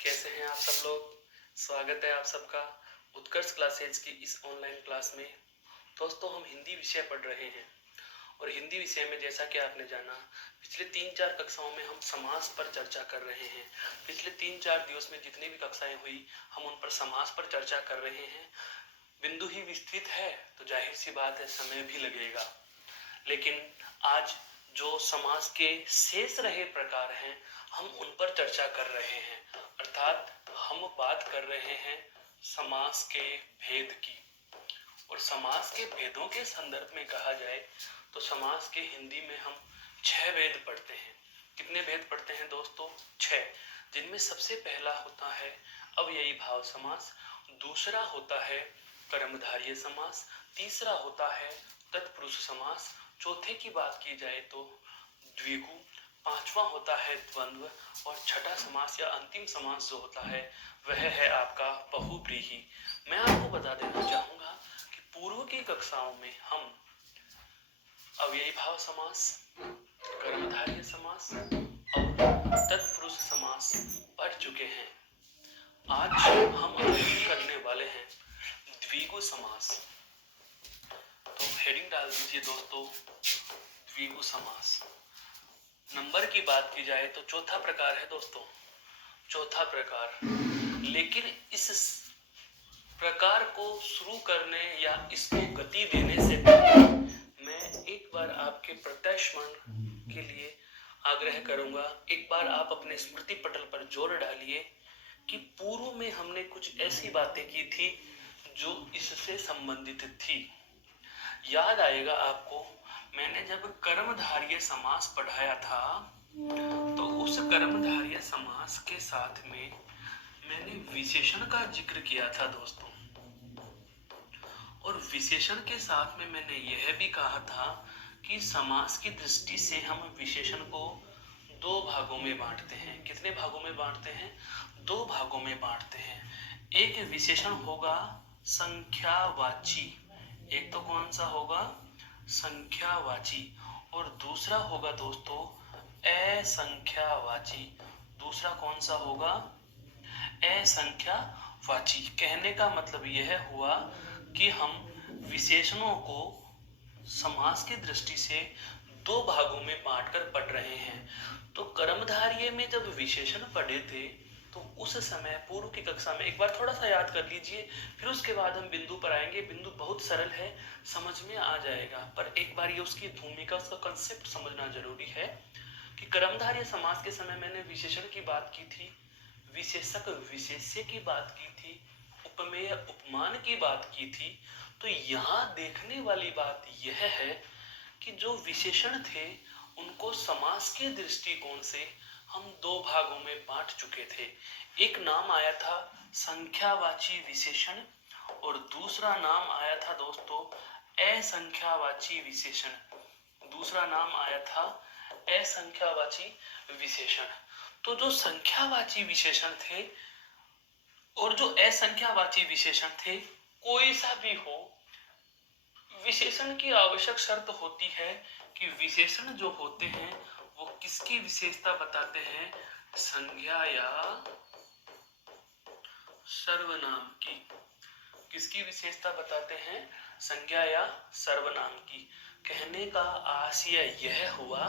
कैसे हैं आप सब लोग। स्वागत है आप सबका उत्कर्ष क्लासेज की इस ऑनलाइन क्लास में। दोस्तों, हम हिंदी विषय पढ़ रहे हैं और हिंदी विषय में जैसा कि आपने जाना, पिछले 3-4 कक्षाओं में हम समास पर चर्चा कर रहे हैं। पिछले 3-4 दिवस में जितनी भी कक्षाएं हुई, हम उन पर समास पर चर्चा कर रहे हैं। बिंदु ही विस्तृत है तो जाहिर सी बात है समय भी लगेगा, लेकिन आज जो समास के शेष रहे प्रकार हैं, हम उन पर चर्चा कर रहे हैं। अर्थात हम बात कर रहे हैं समास के भेद की। और समास के भेदों के संदर्भ में कहा जाए तो समास के हिंदी में हम 6 भेद पढ़ते हैं। कितने भेद पढ़ते हैं दोस्तों? 6, जिनमें सबसे पहला होता है अव्ययी भाव समास, दूसरा होता है कर्मधारय समास, तीसरा होता है तत्पुरुष समास, चौथे की बात की जाए तो द्विगु, पांचवा होता है द्वंद्व, और छठा समास या अंतिम समास जो होता है वह है आपका बहुव्रीहि। मैं आपको बता देना चाहूंगा कि पूर्व की कक्षाओं में हम अव्ययी भाव समास, कर्मधारय समास और तत्पुरुष समास पढ़ चुके हैं। आज हम आरंभ करने वाले हैं द्विगु समास। तो हेडिंग डाल दीजिए दोस्तों, द्विगु समास। नंबर की बात की जाए तो चौथा प्रकार है दोस्तों, चौथा प्रकार। लेकिन इस प्रकार को शुरू करने या इसको गति देने से पहले मैं एक बार आपके प्रत्यास्मरण के लिए आग्रह करूंगा। एक बार आप अपने स्मृति पटल पर जोर डालिए कि पूर्व में हमने कुछ ऐसी बातें की थी जो इससे संबंधित थी। याद आएगा आपको, मैंने जब कर्मधारय समास पढ़ाया था तो उस कर्मधारय समास के साथ में मैंने विशेषण का जिक्र किया था दोस्तों। और विशेषण के साथ में मैंने यह भी कहा था कि समास की दृष्टि से हम विशेषण को 2 भागों में बांटते हैं। कितने भागों में बांटते हैं? 2 भागों में बांटते हैं। एक विशेषण होगा संख्यावाची, एक तो कौन सा होगा? संख्यावाची, और दूसरा होगा दोस्तों असंख्यावाची। दूसरा कौन सा होगा? असंख्यावाची। कहने का मतलब यह हुआ कि हम विशेषणों को समास की दृष्टि से 2 भागों में बांटकर पढ़ रहे हैं। तो कर्मधारय में जब विशेषण पढ़े थे तो उस समय पूर्व की कक्षा में एक बार थोड़ा सा याद कर लीजिए, फिर उसके बाद हम बिंदु पर आएंगे। बिंदु बहुत सरल है, समझ में आ जाएगा, पर एक बार ये उसकी भूमिका, उसका कंसेप्ट समझना जरूरी है कि कर्मधारय समास के समय मैंने विशेषण की बात की थी, विशेषक विशेष्य की बात की थी, उपमेय उपमान की बात की थी। तो यहाँ देखने वाली बात यह है कि जो विशेषण थे उनको समास के दृष्टिकोण से हम 2 भागों में बांट चुके थे। एक नाम आया था संख्यावाची विशेषण और दूसरा नाम आया था दोस्तों असंख्यावाची विशेषण। दूसरा नाम आया था असंख्यावाची विशेषण। तो जो संख्यावाची विशेषण थे और जो असंख्यावाची विशेषण थे, कोई सा भी हो, विशेषण की आवश्यक शर्त होती है कि विशेषण जो होते हैं वो किसकी विशेषता बताते हैं? संज्ञा या सर्वनाम की। किसकी विशेषता बताते हैं? संज्ञा या सर्वनाम की। कहने का आशय यह हुआ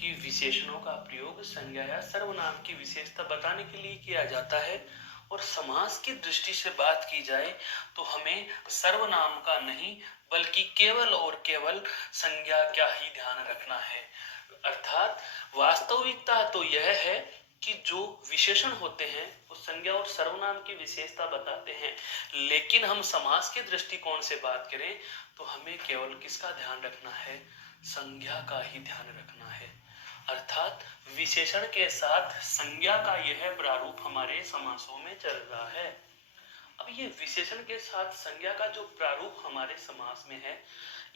कि विशेषणों का प्रयोग संज्ञा या सर्वनाम की विशेषता बताने के लिए किया जाता है। और समास की दृष्टि से बात की जाए तो हमें सर्वनाम का नहीं बल्कि केवल और केवल संज्ञा का ही ध्यान रखना है। अर्थात वास्तविकता तो यह है कि जो विशेषण होते हैं वो संज्ञा और सर्वनाम की विशेषता बताते हैं, लेकिन हम समास के दृष्टिकोण से बात करें तो हमें केवल किसका ध्यान रखना है? संज्ञा का ही ध्यान रखना है। अर्थात विशेषण के साथ संज्ञा का यह प्रारूप हमारे समासों में चल रहा है। अब ये विशेषण के साथ संज्ञा का जो प्रारूप हमारे समास में है,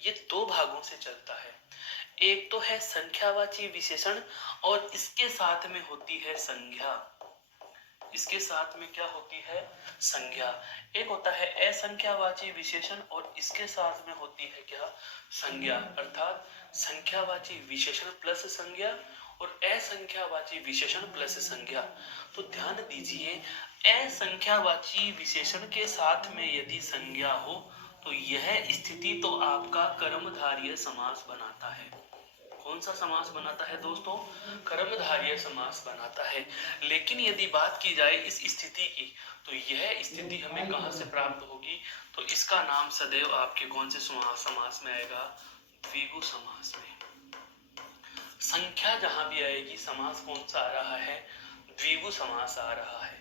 ये 2 भागों से चलता है। एक तो है संख्यावाची विशेषण और इसके साथ में होती है संज्ञा। इसके साथ में क्या होती है? संज्ञा। एक होता है असंख्यावाची विशेषण और इसके साथ में होती है क्या? संज्ञा। अर्थात संख्यावाची विशेषण प्लस संज्ञा और असंख्यावाची विशेषण प्लस संज्ञा। तो ध्यान दीजिए, असंख्यावाची विशेषण के साथ में यदि संज्ञा हो तो यह स्थिति तो आपका कर्मधारय समास बनाता है। कौन सा समास बनाता है दोस्तों? कर्मधारय समास बनाता है। लेकिन यदि बात की जाए इस स्थिति की, तो यह स्थिति हमें कहां से प्राप्त होगी? तो इसका नाम सदैव आपके कौन से समास में आएगा? द्विगु समास में। संख्या जहां भी आएगी, समास कौन सा आ रहा है? द्विगु समास आ रहा है।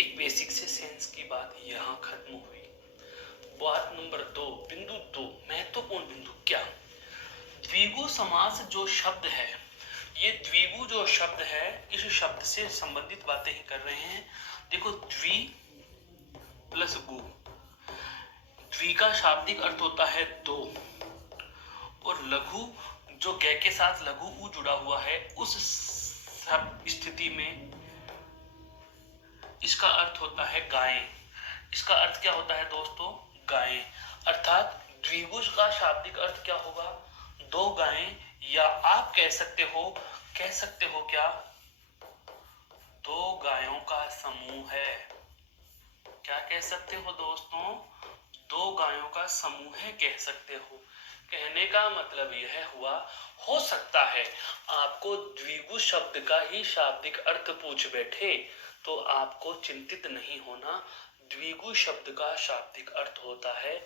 एक बेसिक से सेंस की बात यहां खत्म हुई। बात नंबर 2, बिंदु 2, महत्वपूर्ण बिंदु। क्या? द्विगु समास जो शब्द है, ये द्विगु जो शब्द है, इस शब्द से संबंधित बातें ही कर रहे हैं। देखो, द्वि प्लस गु, द्वि का शाब्दिक अर्थ होता है दो, और लघु जो ग के साथ लघु उ जुड़ा हुआ है, उस स्थिति में इसका अर्थ होता है गायें। इसका अर्थ क्या होता है दोस्तों? गायें। अर्थात द्विगु का शाब्दिक अर्थ क्या होगा? दो गायें, या आप कह सकते हो क्या? दो गायों का समूह है। क्या कह सकते हो दोस्तों? दो गायों का समूह है कह सकते हो। कहने का मतलब यह हुआ, हो सकता है आपको द्विगु शब्द का ही शाब्दिक अर्थ पूछ बैठे, तो आपको चिंतित नहीं होना। द्विगु शब्द का शाब्दिक अर्थ होता है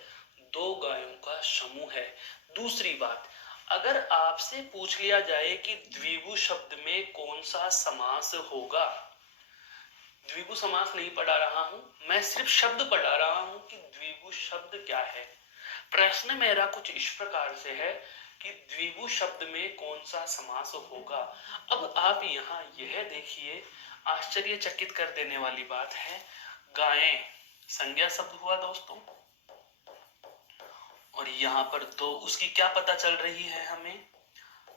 दो गायों का समूह है। दूसरी बात, अगर आपसे पूछ लिया जाए कि द्विगु शब्द में कौन सा समास होगा, द्विगु समास नहीं पढ़ा रहा हूं मैं, सिर्फ शब्द पढ़ा रहा हूं कि द्विगु शब्द क्या है। प्रश्न मेरा कुछ इस प्रकार से है कि द्विगु शब्द में कौन सा समास होगा। अब आप यहाँ यह देखिए, आश्चर्यचकित कर देने वाली बात है, गायें संज्ञा शब्द हुआ दोस्तों, और यहाँ पर दो, उसकी क्या पता चल रही है? हमें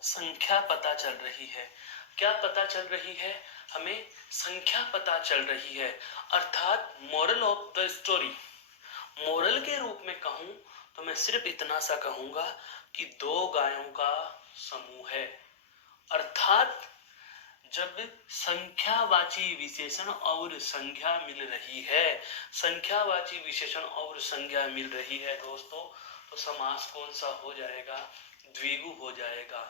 संख्या पता चल रही है। क्या पता चल रही है? हमें संख्या पता चल रही है। अर्थात moral of the story, moral के रूप में कहूं तो मैं सिर्फ इतना सा कहूंगा कि दो गायों का समूह है। अर्थात जब संख्यावाची विशेषण और संज्ञा मिल रही है, संख्यावाची विशेषण और संज्ञा मिल रही है दोस्तों, तो समास कौन सा हो जाएगा? द्विगु हो जाएगा।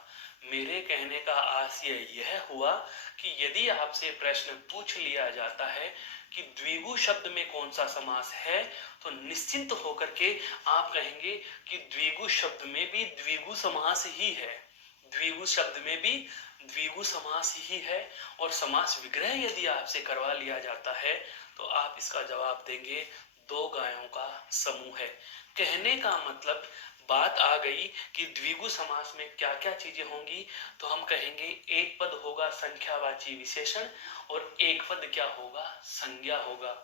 मेरे कहने का आशय यह हुआ कि यदि आपसे प्रश्न पूछ लिया जाता है कि द्विगु शब्द में कौन सा समास है, तो निश्चिंत होकर के आप कहेंगे कि द्विगु शब्द में भी द्विगु समास ही है, द्विगु शब्द में भी द्विगु समास ही है। और समास विग्रह यदि आपसे करवा लिया जाता है, तो आप इसका जवाब देंगे दो गायों का समूह है। कहने का मतलब, बात आ गई कि द्विगु समास में क्या क्या चीजें होंगी, तो हम कहेंगे एक पद होगा संख्यावाची विशेषण, और एक पद क्या होगा? संज्ञा होगा।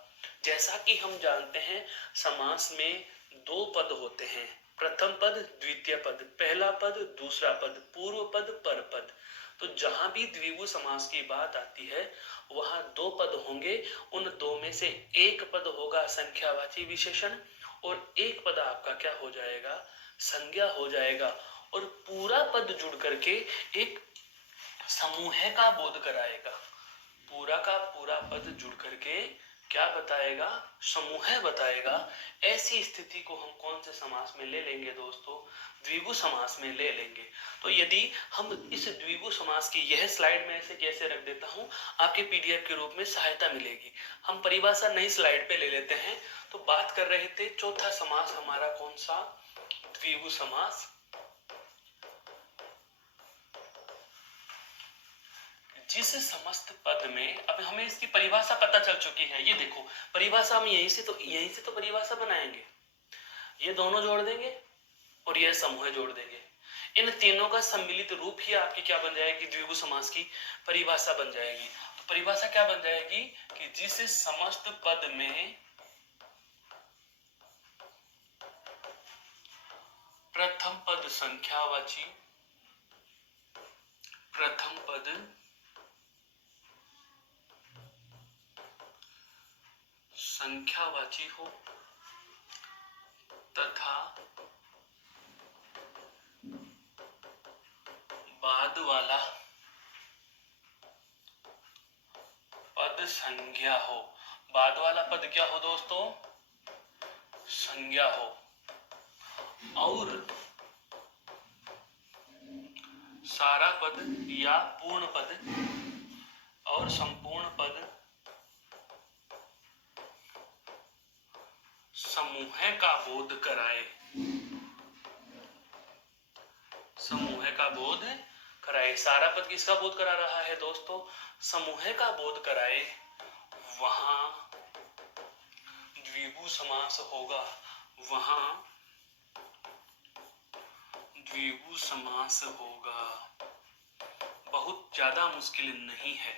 जैसा कि हम जानते हैं, समास में दो पद होते हैं, प्रथम पद, द्वितीय पद, पहला पद, दूसरा पद, पूर्व पद, पर पद। तो जहां भी द्विगु समास की बात आती है, वहां दो पद होंगे। उन दो में से एक पद होगा संख्यावाची विशेषण, और एक पद आपका क्या हो जाएगा? संज्ञा हो जाएगा। और पूरा पद जुड़ करके एक समूह का बोध कराएगा। पूरा का पूरा पद जुड़ करके क्या बताएगा? समूह बताएगा। ऐसी स्थिति को हम कौन से समास में ले लेंगे दोस्तों? द्विगु समास में ले लेंगे। तो यदि हम इस द्विगु समास की यह स्लाइड में ऐसे कैसे रख देता हूं, आपके पीडीएफ के रूप में सहायता मिलेगी। हम परिभाषा नई स्लाइड पे ले लेते हैं। तो बात कर रहे थे चौथा समास हमारा कौन सा? द्विगु समास। जिस समस्त पद में, अब हमें इसकी परिभाषा पता चल चुकी है। ये देखो, परिभाषा हम यहीं से तो परिभाषा बनाएंगे। ये दोनों जोड़ देंगे और यह समूह जोड़ देंगे। इन तीनों का सम्मिलित रूप ही आपकी क्या बन जाएगी? द्विगु समास की परिभाषा बन जाएगी। तो परिभाषा क्या बन जाएगी कि जिस समस्त पद में प्रथम पद संख्यावाची, प्रथम पद संख्यावाची हो तथा बाद वाला संज्ञा हो। बाद वाला पद क्या हो दोस्तों? संज्ञा हो। और सारा पद या पूर्ण पद और संपूर्ण पद समूह का बोध कराए। समूह का बोध कराए। सारा पद किसका बोध करा रहा है दोस्तों? समूह का बोध कराए। वहां द्विगु समास होगा। वहां द्विगु समास होगा। बहुत ज्यादा मुश्किल नहीं है,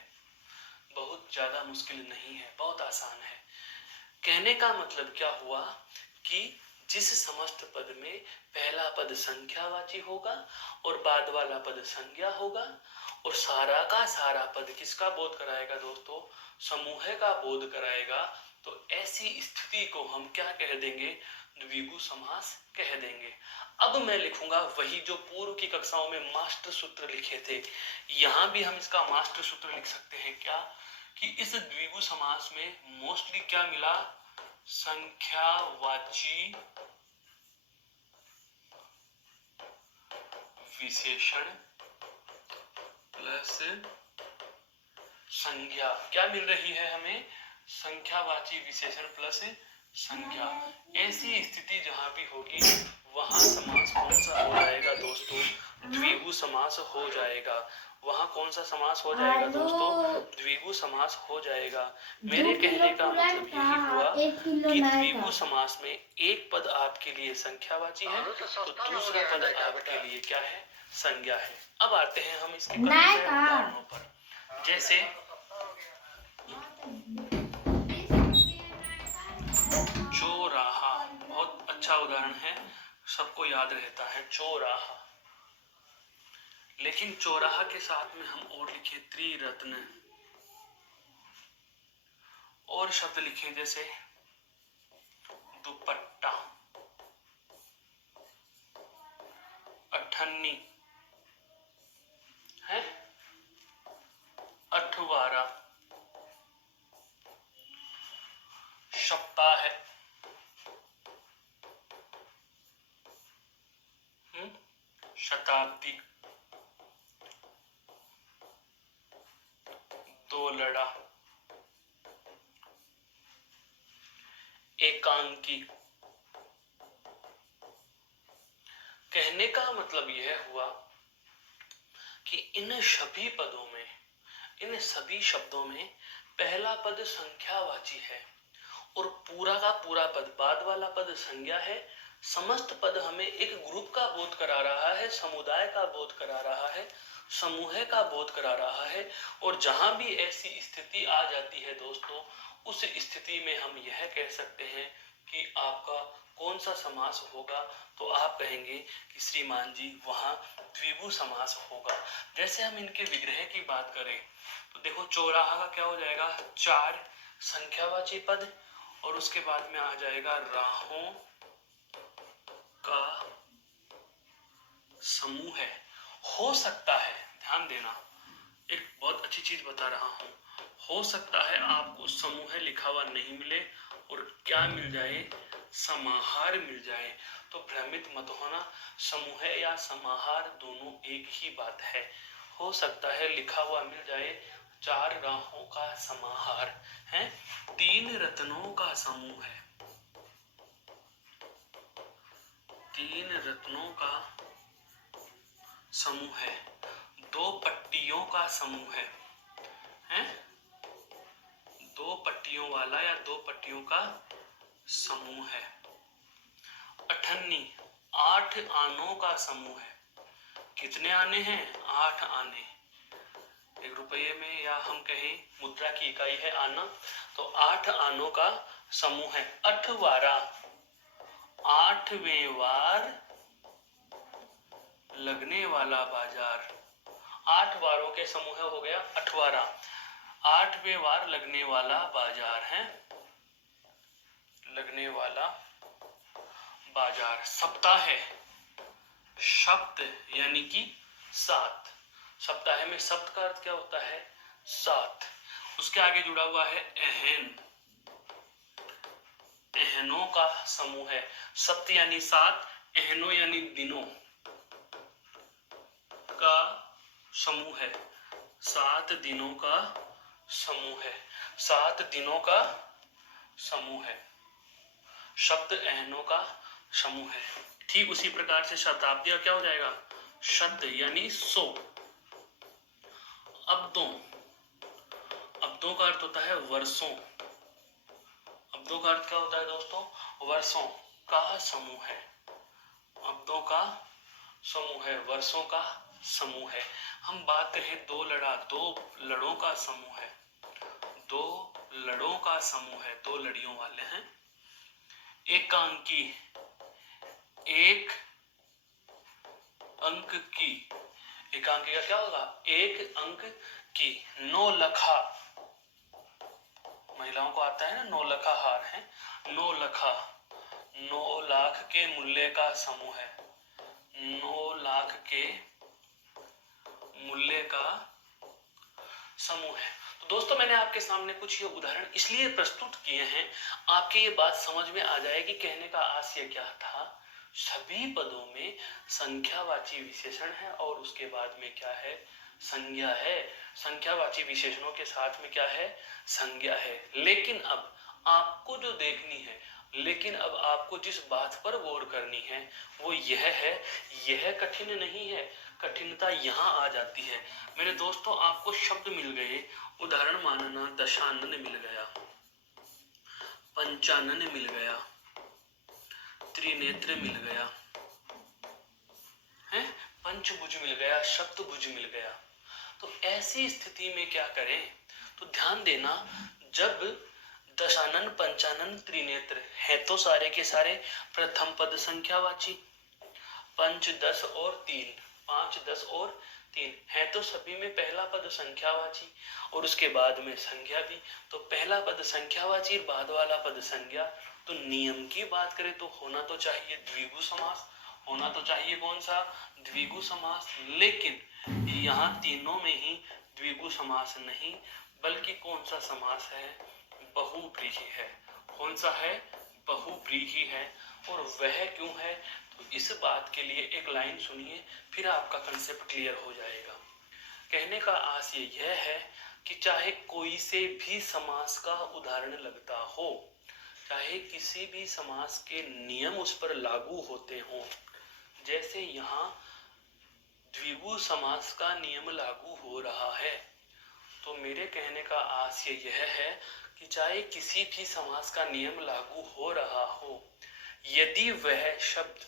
बहुत ज्यादा मुश्किल नहीं है, बहुत आसान है। कहने का मतलब क्या हुआ कि जिस समस्त पद में पहला पद संख्यावाची होगा और बाद वाला पद संज्ञा होगा और सारा का सारा पद किसका बोध कराएगा दोस्तों? समूह का बोध कराएगा, तो ऐसी स्थिति को हम क्या कह देंगे? द्विगु समास कह देंगे। अब मैं लिखूंगा वही जो पूर्व की कक्षाओं में मास्टर सूत्र लिखे थे। यहां भी हम इसका मास्टर सूत्र लिख सकते हैं क्या, कि इस द्विगु समास में मोस्टली क्या मिला? संख्यावाची विशेषण प्लस संज्ञा। क्या मिल रही है हमें? संख्यावाची विशेषण प्लस संज्ञा। ऐसी स्थिति जहां भी होगी वहां समास कौन सा हो जाएगा दोस्तों? द्विगु समास हो जाएगा। वहां कौन सा समास हो जाएगा दोस्तों? द्विगु समास हो जाएगा। मेरे कहने का मतलब यही हुआ कि द्विगु समास में एक पद आपके लिए संख्यावाची है तो दूसरा पद आपके लिए क्या है? संज्ञा है। अब आते हैं हम इसके उदाहरणों पर। जैसे चौराहा, बहुत अच्छा उदाहरण है, सबको याद रहता है चौराहा। लेकिन चौराहा के साथ में हम और लिखे त्रिरत्न, और शब्द लिखे जैसे दुपट्टा, अठन्नी है, अठवारा, सप्ताह है, शताब्दी, दोलड़ा, एकांकी। कहने का मतलब यह हुआ कि इन सभी पदों में, इन सभी शब्दों में पहला पद संख्यावाची है और पूरा का पूरा पद, बाद वाला पद संज्ञा है। समस्त पद हमें एक ग्रुप का बोध करा रहा है, समुदाय का बोध करा रहा है, समूह का बोध करा रहा है। और जहां भी ऐसी स्थिति आ जाती है दोस्तों, उस स्थिति में हम यह कह सकते हैं कि आपका कौन सा समास होगा, तो आप कहेंगे कि श्रीमान जी वहां द्विगु समास होगा। जैसे हम इनके विग्रह की बात करें तो देखो चौराहा का क्या हो जाएगा? चार संख्यावाची पद और उसके बाद में आ जाएगा राहों का समूह है। हो सकता है, ध्यान देना, एक बहुत अच्छी चीज बता रहा हूं, हो सकता है आपको समूह लिखा हुआ नहीं मिले और क्या मिल जाए? समाहार मिल जाए। तो भ्रमित मत होना, समूह या समाहार दोनों एक ही बात है। हो सकता है लिखा हुआ मिल जाए चार राहों का समाहार है, तीन रत्नों का समूह है, तीन रत्नों का समूह है, दो पट्टियों का समूह है, दो पट्टियों वाला या दो पट्टियों का समूह है। अठन्नी, आठ आनों का समूह है। कितने आने हैं? 8 आने। 1 रुपये में या हम कहें मुद्रा की इकाई है आना, तो 8 आनों का समूह है। अठवारा, 8वें वार लगने वाला बाजार। 8 वारों के समूह हो गया अठवारा, 8वें वार लगने वाला बाजार है, लगने वाला बाजार। सप्ताह है, सप्त यानी कि 7। सप्ताह में सप्त का अर्थ क्या होता है? 7। उसके आगे जुड़ा हुआ है एहन, एहनों का समूह है। सप्त यानी 7, एहनों यानी दिनों का समूह है। 7 दिनों का समूह है, 7 दिनों का समूह है, शब्द एहनों का समूह है। ठीक उसी प्रकार से शताब्दी क्या हो जाएगा, शब्द यानी 100। अब्दों, अब्दों का अर्थ होता है वर्षों, अब्दों का अर्थ क्या होता है दोस्तों, वर्षों का समूह है, अब्दों का समूह है, वर्षों का समूह है। हम बात करें दो लड़ों का समूह है, 2 लड़ों का समूह है, 2 लड़ियों वाले हैं। एकांकी, 1 अंक की, एकांकी का क्या होगा, 1 अंक की। 9 लखा, महिलाओं को आता है ना, 9 लखा हार है, 9 लखा 9 लाख के मूल्य का समूह है, 9 लाख के मूल्य का समूह है। तो दोस्तों मैंने आपके सामने कुछ ये उदाहरण इसलिए प्रस्तुत किए हैं, आपके ये बात समझ में आ जाएगी। कहने का आशय क्या था, सभी पदों में संख्यावाची विशेषण है और उसके बाद में क्या है, संज्ञा है। संख्यावाची विशेषणों के साथ में क्या है, संज्ञा है। लेकिन अब आपको जो देखनी है, लेकिन अब आपको जिस बात पर गौर करनी है वो यह है, यह कठिन नहीं है, कठिनता यहाँ आ जाती है। मेरे दोस्तों आपको शब्द मिल गए, उदाहरण मानना दशानन मिल गया, पंचानन मिल गया, त्रिनेत्र मिल गया है, पंचभुज मिल गया, सप्तभुज मिल गया। तो ऐसी स्थिति में क्या करें, तो ध्यान देना, जब दशानन पंचानन त्रिनेत्र है तो सारे के सारे प्रथम पद संख्यावाची, 5 10 और 3, 5 10 और 3 है तो सभी में पहला पद संख्यावाची और उसके बाद में संज्ञा भी। तो पहला पद संख्यावाची, बाद वाला पद संज्ञा। तो नियम की बात करें तो होना तो चाहिए द्विगु समास, होना तो चाहिए कौन सा, द्विगु समास। लेकिन यहाँ तीनों में ही द्विगु समास नहीं, बल्कि कौन सा समास है, बहुव्रीहि है। कौन सा है, बहुव्रीहि है। और वह क्यों है, तो इस बात के लिए एक लाइन सुनिए, फिर आपका कंसेप्ट क्लियर हो जाएगा। कहने का आशय यह है कि चाहे कोई से भी समास का उदाहरण लगता हो, चाहे किसी भी समास के नियम उस पर लागू होते हों, जैसे यहाँ द्विगु समास का नियम लागू हो रहा है, तो मेरे कहने का आशय यह है कि चाहे किसी भी समास का नियम लागू हो रहा हो, यदि वह शब्द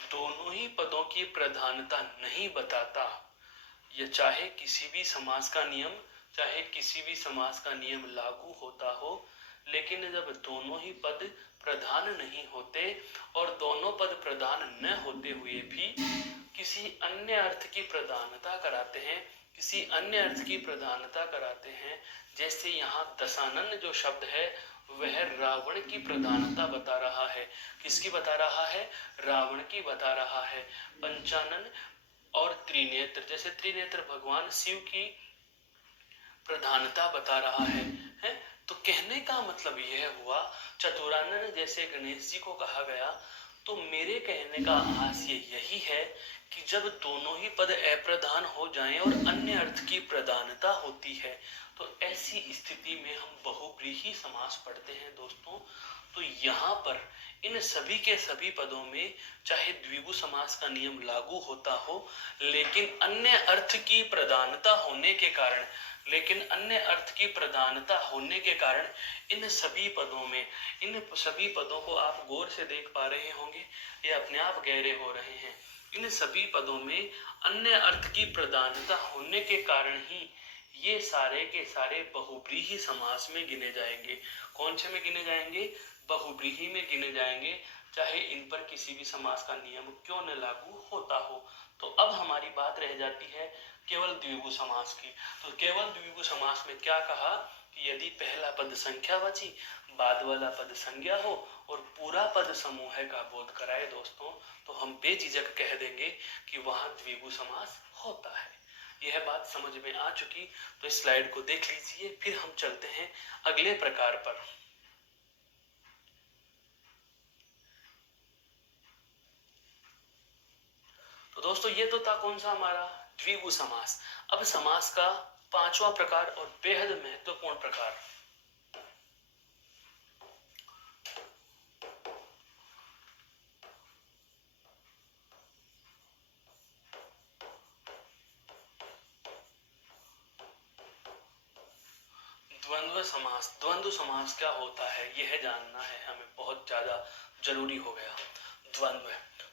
दोनों ही पदों की प्रधानता नहीं बताता, या चाहे किसी भी समास का नियम, चाहे किसी भी समास का नियम लागू होता हो, लेकिन जब दोनों ही पद प्रधान नहीं होते और दोनों पद प्रधान न होते हुए भी किसी अन्य अर्थ की प्रधानता कराते हैं, किसी अन्य अर्थ की प्रधानता कराते हैं, जैसे यहाँ दशानन जो शब्द है वह रावण की प्रधानता बता रहा है। किसकी बता रहा है, रावण की बता रहा है। पंचानन और त्रिनेत्र, जैसे त्रिनेत्र भगवान शिव की प्रधानता बता रहा है? तो कहने का मतलब यह हुआ, चतुरानन जैसे गणेश जी को कहा गया। तो मेरे कहने का आशय यही है कि जब दोनों ही पद अप्रधान हो जाएं और अन्य अर्थ की प्रधानता होती है, तो ऐसी स्थिति में हम बहुव्रीहि समास पढ़ते हैं दोस्तों। तो यहाँ पर इन सभी के सभी पदों में चाहे द्विगु समास का नियम लागू होता हो, लेकिन अन्य अर्थ की प्रधानता होने के कारण, लेकिन अन्य अर्थ की प्रधानता होने के कारण इन सभी पदों में, इन सभी पदों को आप गौर से देख पा रहे होंगे, ये अपने आप गहरे हो रहे हैं। इन सभी पदों में अन्य अर्थ की प्रधानता होने के कारण ही ये सारे के सारे बहुव्रीहि समास में गिने जाएंगे। कौन से में गिने जाएंगे, बहुव्रीहि में गिने जाएंगे, चाहे इन पर किसी भी समास का नियम क्यों न लागू होता हो। तो अब हमारी बात रह जाती है केवल द्विगु समास की। तो केवल द्विगु समास में क्या कहा कि यदि पहला पद संख्यावाची, बाद वाला पद संज्ञा हो और पूरा पद समूह का बोध कराए दोस्तों, तो हम बेझिझक कह देंगे कि वहां द्विगु समास होता है। यह बात समझ में आ चुकी तो इस स्लाइड को देख लीजिए, फिर हम चलते हैं अगले प्रकार पर। तो दोस्तों ये तो था कौन सा हमारा द्विगु समास। अब समास का पांचवा प्रकार और बेहद महत्वपूर्ण प्रकार, द्वंद्व समास। द्वंद्व समास क्या होता है यह जानना है हमें, बहुत ज्यादा जरूरी हो गया। द्वंद्व,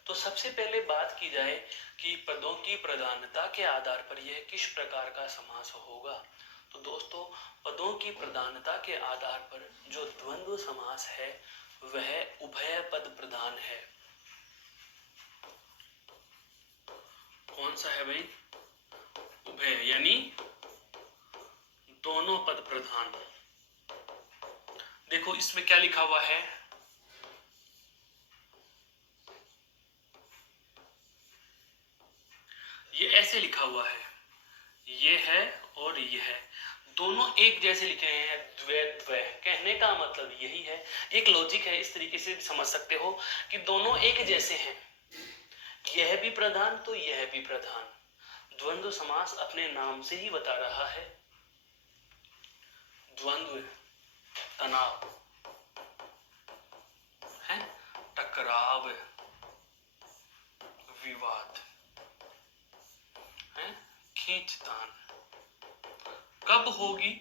तो सबसे पहले बात की जाए कि पदों की प्रधानता के आधार पर यह किस प्रकार का समास होगा। तो दोस्तों पदों की प्रधानता के आधार पर जो द्वंद्व समास है वह उभय पद प्रधान है। कौन सा है भाई? उभय, यानी दोनों पद प्रधान। देखो इसमें क्या लिखा हुआ है, ये ऐसे लिखा हुआ है, ये है और ये है, दोनों एक जैसे लिखे हैं, द्वै द्वै। कहने का मतलब यही है, एक लॉजिक है, इस तरीके से भी समझ सकते हो कि दोनों एक जैसे हैं, यह भी प्रधान तो यह भी प्रधान। द्वंद्व समास अपने नाम से ही बता रहा है, द्वंद्व तनाव है, टकराव, विवाद है, खींचतान। कब होगी?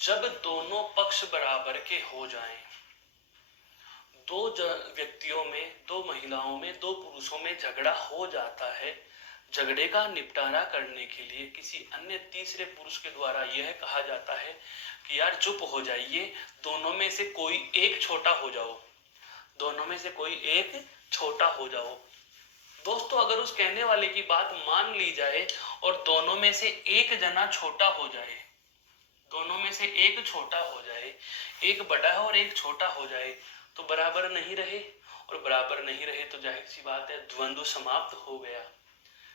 जब दोनों पक्ष बराबर के हो जाएं। दो व्यक्तियों में, दो महिलाओं में, दो पुरुषों में झगड़ा हो जाता है, झगड़े का निपटारा करने के लिए किसी अन्य तीसरे पुरुष के द्वारा यह कहा जाता है कि यार चुप हो जाइए, दोनों में से कोई एक छोटा हो जाओ, दोनों में से कोई एक छोटा हो जाओ। दोस्तों अगर उस कहने वाले की बात मान ली जाए और दोनों में से एक जना छोटा हो जाए, दोनों में से एक छोटा हो जाए, एक बड़ा है और एक छोटा हो जाए, तो बराबर नहीं रहे, और बराबर नहीं रहे तो जाहिर सी बात है द्वंद्व समाप्त हो गया।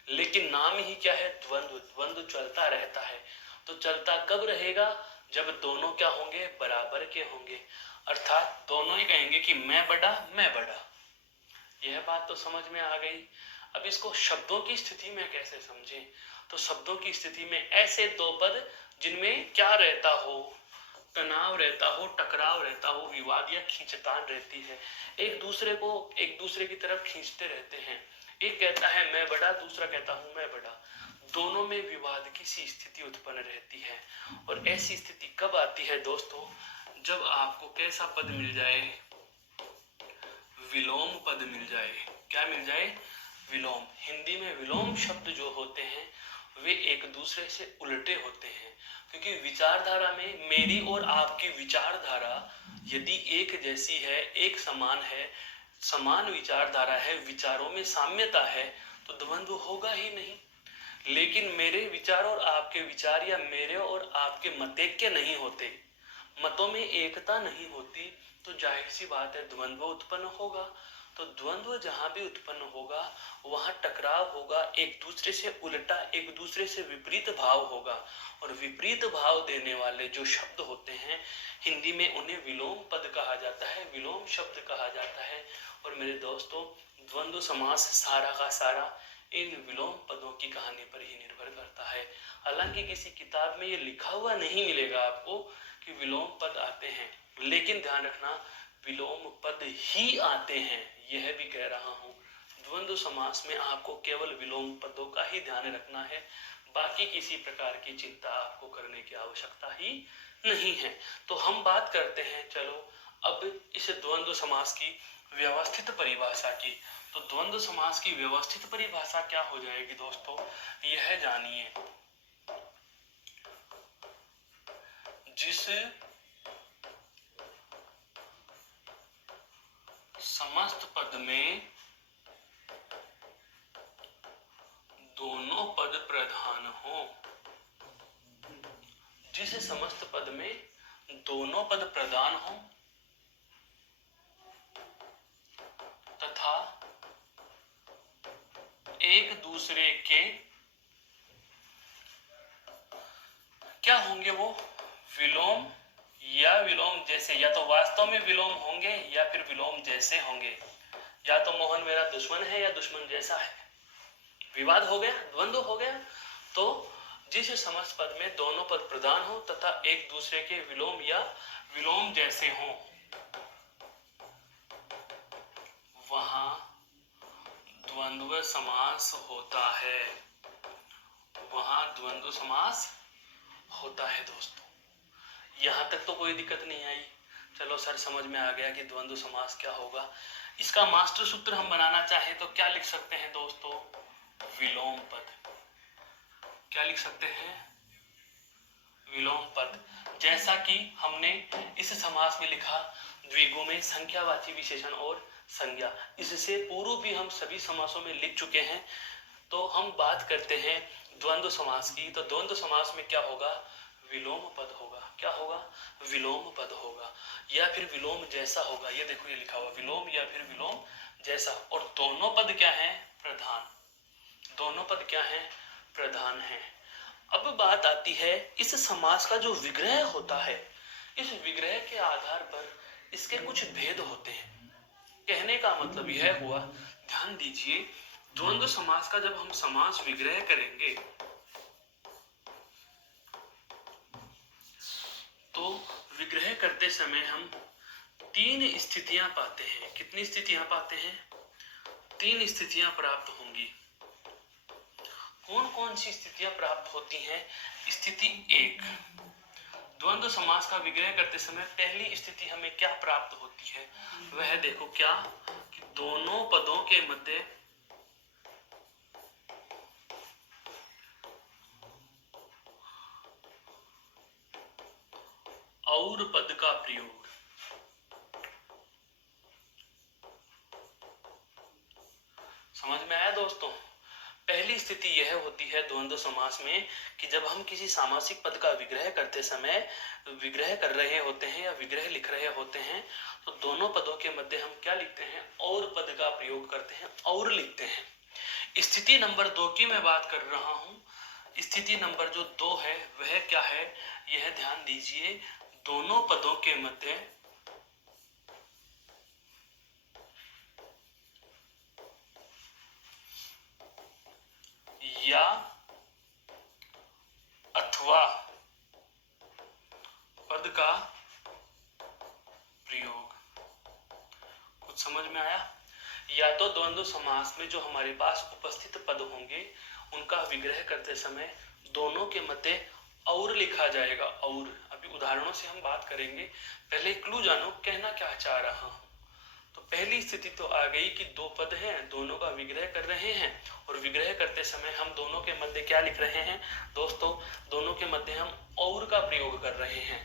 लेकिन नाम ही क्या है? द्वंद्व। द्वंद्व चलता रहता है, तो चलता कब रहेगा? जब दोनों क्या होंगे? बराबर के होंगे, अर्थात दोनों ही कहेंगे कि मैं बड़ा, मैं बड़ा। यह बात तो समझ में आ गई। अब इसको शब्दों की स्थिति में कैसे समझें? तो शब्दों की स्थिति में ऐसे दो पद जिनमें क्या रहता हो? तनाव रहता हो, टकराव रहता हो, विवाद या खींचतान रहती है, एक दूसरे को एक दूसरे की तरफ खींचते रहते हैं। एक कहता है मैं बड़ा, दूसरा कहता हूं मैं बड़ा, दोनों में विवाद की सी स्थिति उत्पन्न रहती है। और ऐसी स्थिति कब आती है दोस्तों? जब आपको कैसा पद मिल जाए? विलोम पद मिल जाए। क्या मिल जाए? विलोम। हिंदी में विलोम शब्द जो होते हैं वे एक दूसरे से उल्टे होते हैं, क्योंकि विचारधारा में मेरी और आपकी विचारधारा यदि एक जैसी है, एक समान है, समान विचारधारा है, विचारों में साम्यता है, तो द्वंद्व होगा ही नहीं। लेकिन मेरे विचार और आपके विचार या मेरे और आपके मतैक्य नहीं होते, मतों में एकता नहीं होती, तो जाहिर सी बात है द्वंद्व उत्पन्न होगा। तो द्वंद्व जहां भी उत्पन्न होगा वहां टकराव होगा, एक दूसरे से उल्टा, एक दूसरे से विपरीत भाव होगा। और विपरीत भाव देने वाले जो शब्द होते हैं हिंदी में उन्हें विलोम पद कहा जाता है, विलोम शब्द कहा जाता है। और मेरे दोस्तों द्वंद्व समास सारा का सारा इन विलोम पदों की कहानी पर ही निर्भर करता है। हालांकि किसी किताब में ये लिखा हुआ नहीं मिलेगा आपको कि विलोम पद आते हैं, लेकिन ध्यान रखना विलोम पद ही आते हैं, यह भी कह रहा हूं। द्वंद्व समास में आपको केवल विलोम पदों का ही ध्यान रखना है, बाकी किसी प्रकार की चिंता आपको करने की आवश्यकता ही नहीं है। तो हम बात करते हैं चलो अब इस द्वंद्व समास की व्यवस्थित परिभाषा की। तो द्वंद्व समास की व्यवस्थित परिभाषा क्या हो जाएगी दोस्तों, यह जानिए। जिस समस्त पद में दोनों पद प्रधान हो, जिस समस्त पद में दोनों पद प्रधान हो तथा एक दूसरे के क्या होंगे वो? विलोम या विलोम जैसे, या तो वास्तव में विलोम होंगे या फिर विलोम जैसे होंगे। या तो मोहन मेरा दुश्मन है या दुश्मन जैसा है। विवाद हो गया, द्वंद्व हो गया। तो जिस समस्त पद में दोनों पद प्रधान हो तथा एक दूसरे के विलोम या विलोम जैसे हों, वहां द्वंद्व समास होता है। वहां द्वंद्व समास होता है दोस्तों। यहां तक तो कोई दिक्कत नहीं आई। चलो सर, समझ में आ गया कि द्वंद्व समास क्या होगा। इसका मास्टर सूत्र हम बनाना चाहे तो क्या लिख सकते हैं दोस्तों? विलोम पद। क्या लिख सकते हैं? विलोम पद। जैसा कि हमने इस समास में लिखा, द्विगु में संख्यावाची विशेषण और संज्ञा। इससे पूर्व भी हम सभी समासों में लिख चुके हैं। तो हम बात करते हैं द्वंद्व समास की। तो द्वंद्व समास में क्या होगा? विलोम पद होगा। क्या होगा? विलोम पद होगा या फिर विलोम जैसा होगा। ये देखो, ये लिखा हुआ विलोम या फिर विलोम जैसा। और दोनों पद क्या हैं? प्रधान। दोनों पद क्या हैं? प्रधान हैं। अब बात आती है इस समास का जो विग्रह होता है, इस विग्रह के आधार पर इसके कुछ भेद होते हैं। कहने का मतलब यह हुआ, ध्यान दीजिए, द्वंद्व समास का जब हम समास विग्रह करेंगे तो विग्रह करते समय हम तीन स्थितियां पाते हैं। कितनी स्थितियां पाते हैं? तीन स्थितियां प्राप्त होंगी। कौन कौन सी स्थितियां प्राप्त होती हैं? स्थिति एक, द्वंद्व समास का विग्रह करते समय पहली स्थिति हमें क्या प्राप्त होती है? वह देखो, क्या कि दोनों पदों के मध्य और पद का प्रयोग। समझ में आया दोस्तों? पहली स्थिति यह होती है द्वंद्व समास में कि जब हम किसी सामासिक पद का विग्रह करते समय विग्रह कर रहे होते हैं या विग्रह लिख रहे होते हैं, तो दोनों पदों के मध्य हम क्या लिखते हैं? और पद का प्रयोग करते हैं, और लिखते हैं। स्थिति नंबर 2 की मैं बात कर रहा हूं। स्थिति नंबर जो 2 है वह क्या है? यह ध्यान दीजिए, दोनों पदों के मध्य या अथवा पद का प्रयोग। कुछ समझ में आया? या तो द्वंद्व समास में जो हमारे पास उपस्थित पद होंगे उनका विग्रह करते समय दोनों के मध्य और लिखा जाएगा। और अभी उदाहरणों से हम बात करेंगे। पहले क्लू जानो, कहना क्या चाह रहा हूं। तो पहली स्थिति तो आ गई कि दो पद हैं, दोनों का विग्रह कर रहे हैं, और विग्रह करते समय हम दोनों के मध्य क्या लिख रहे हैं दोस्तों? दोनों के मध्य हम और का प्रयोग कर रहे हैं।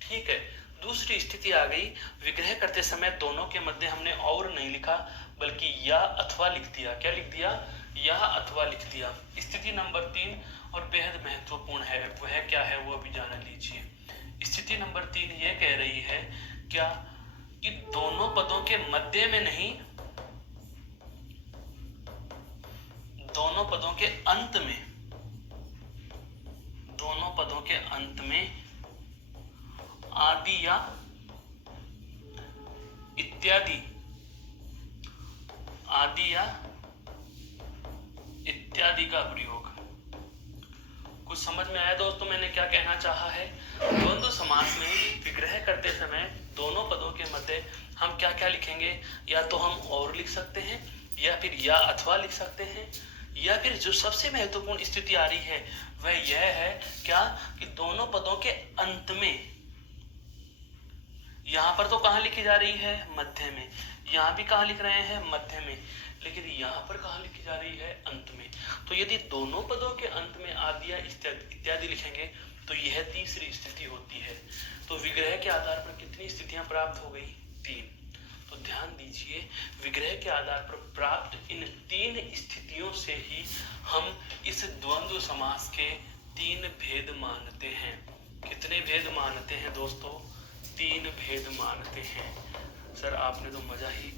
ठीक है। दूसरी स्थिति आ गई, विग्रह करते समय दोनों के मध्य हमने और नहीं लिखा बल्कि या अथवा लिख दिया। क्या लिख दिया? या अथवा लिख दिया। स्थिति नंबर 3 और बेहद महत्वपूर्ण है, वह क्या है वो भी जान लीजिए। स्थिति नंबर 3 ये कह रही है क्या कि दोनों पदों के मध्य में नहीं, दोनों पदों के अंत में, दोनों पदों के अंत में आदि या इत्यादि, आदि या इत्यादि का प्रयोग। कुछ समझ में आया दोस्तों मैंने क्या कहना चाहा है? द्वंद्व समास में विग्रह करते समय दोनों पदों के मध्य हम क्या क्या लिखेंगे? या तो हम और लिख सकते हैं, या फिर या अथवा लिख सकते हैं, या फिर जो सबसे महत्वपूर्ण स्थिति आ रही है वह यह है क्या कि दोनों पदों के अंत में। यहां पर तो कहां लिखी जा रही है? मध्य में। यहां भी कहां लिख रहे हैं? मध्य में। लेकिन यहां पर कहां लिखी जा रही है? अंत में। तो यदि दोनों पदों के अंत में आदि या इत्यादि लिखेंगे तो यह तीसरी स्थिति होती है। तो विग्रह के आधार पर कितनी स्थितियां प्राप्त हो गई? 3। तो ध्यान दीजिए, विग्रह के आधार पर प्राप्त इन 3 स्थितियों से ही हम इस द्वंद्व समास के 3 भेद मानते हैं। कितने भेद मानते हैं दोस्तों? 3 भेद मानते हैं। सर आपने तो मजा ही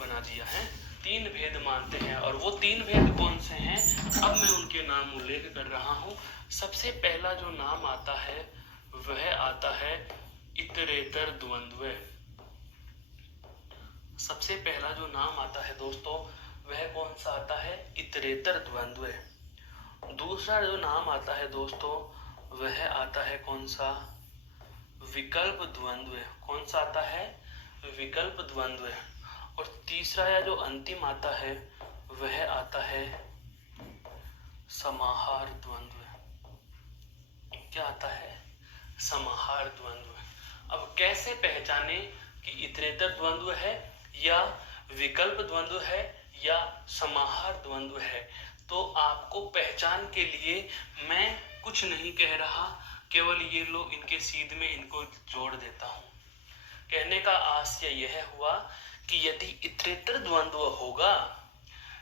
बना दिया है। तीन भेद मानते हैं। और वो तीन भेद कौन से हैं, अब मैं उनके नाम उल्लेख कर रहा हूं। सबसे पहला जो नाम आता है वह आता है इतरेतर द्वंद्व। सबसे पहला जो नाम आता है दोस्तों वह कौन सा आता है, इतरेतर द्वंद्व। दूसरा जो नाम आता है दोस्तों वह आता है कौन सा, विकल्प द्वंद्व। कौन सा आता है, विकल्प द्वंद्व। और तीसरा या जो अंतिम आता है वह आता है समाहार द्वंद्व। क्या आता है, समाहार द्वंद्व। अब कैसे पहचाने कि इतरेतर द्वंद्व है या विकल्प द्वंद्व है या समाहार द्वंद्व है, तो आपको पहचान के लिए मैं कुछ नहीं कह रहा, केवल ये लो इनके सीध में इनको जोड़ देता हूं। कहने का आशय यह हुआ कि यदि इतरेतर द्वंद्व होगा,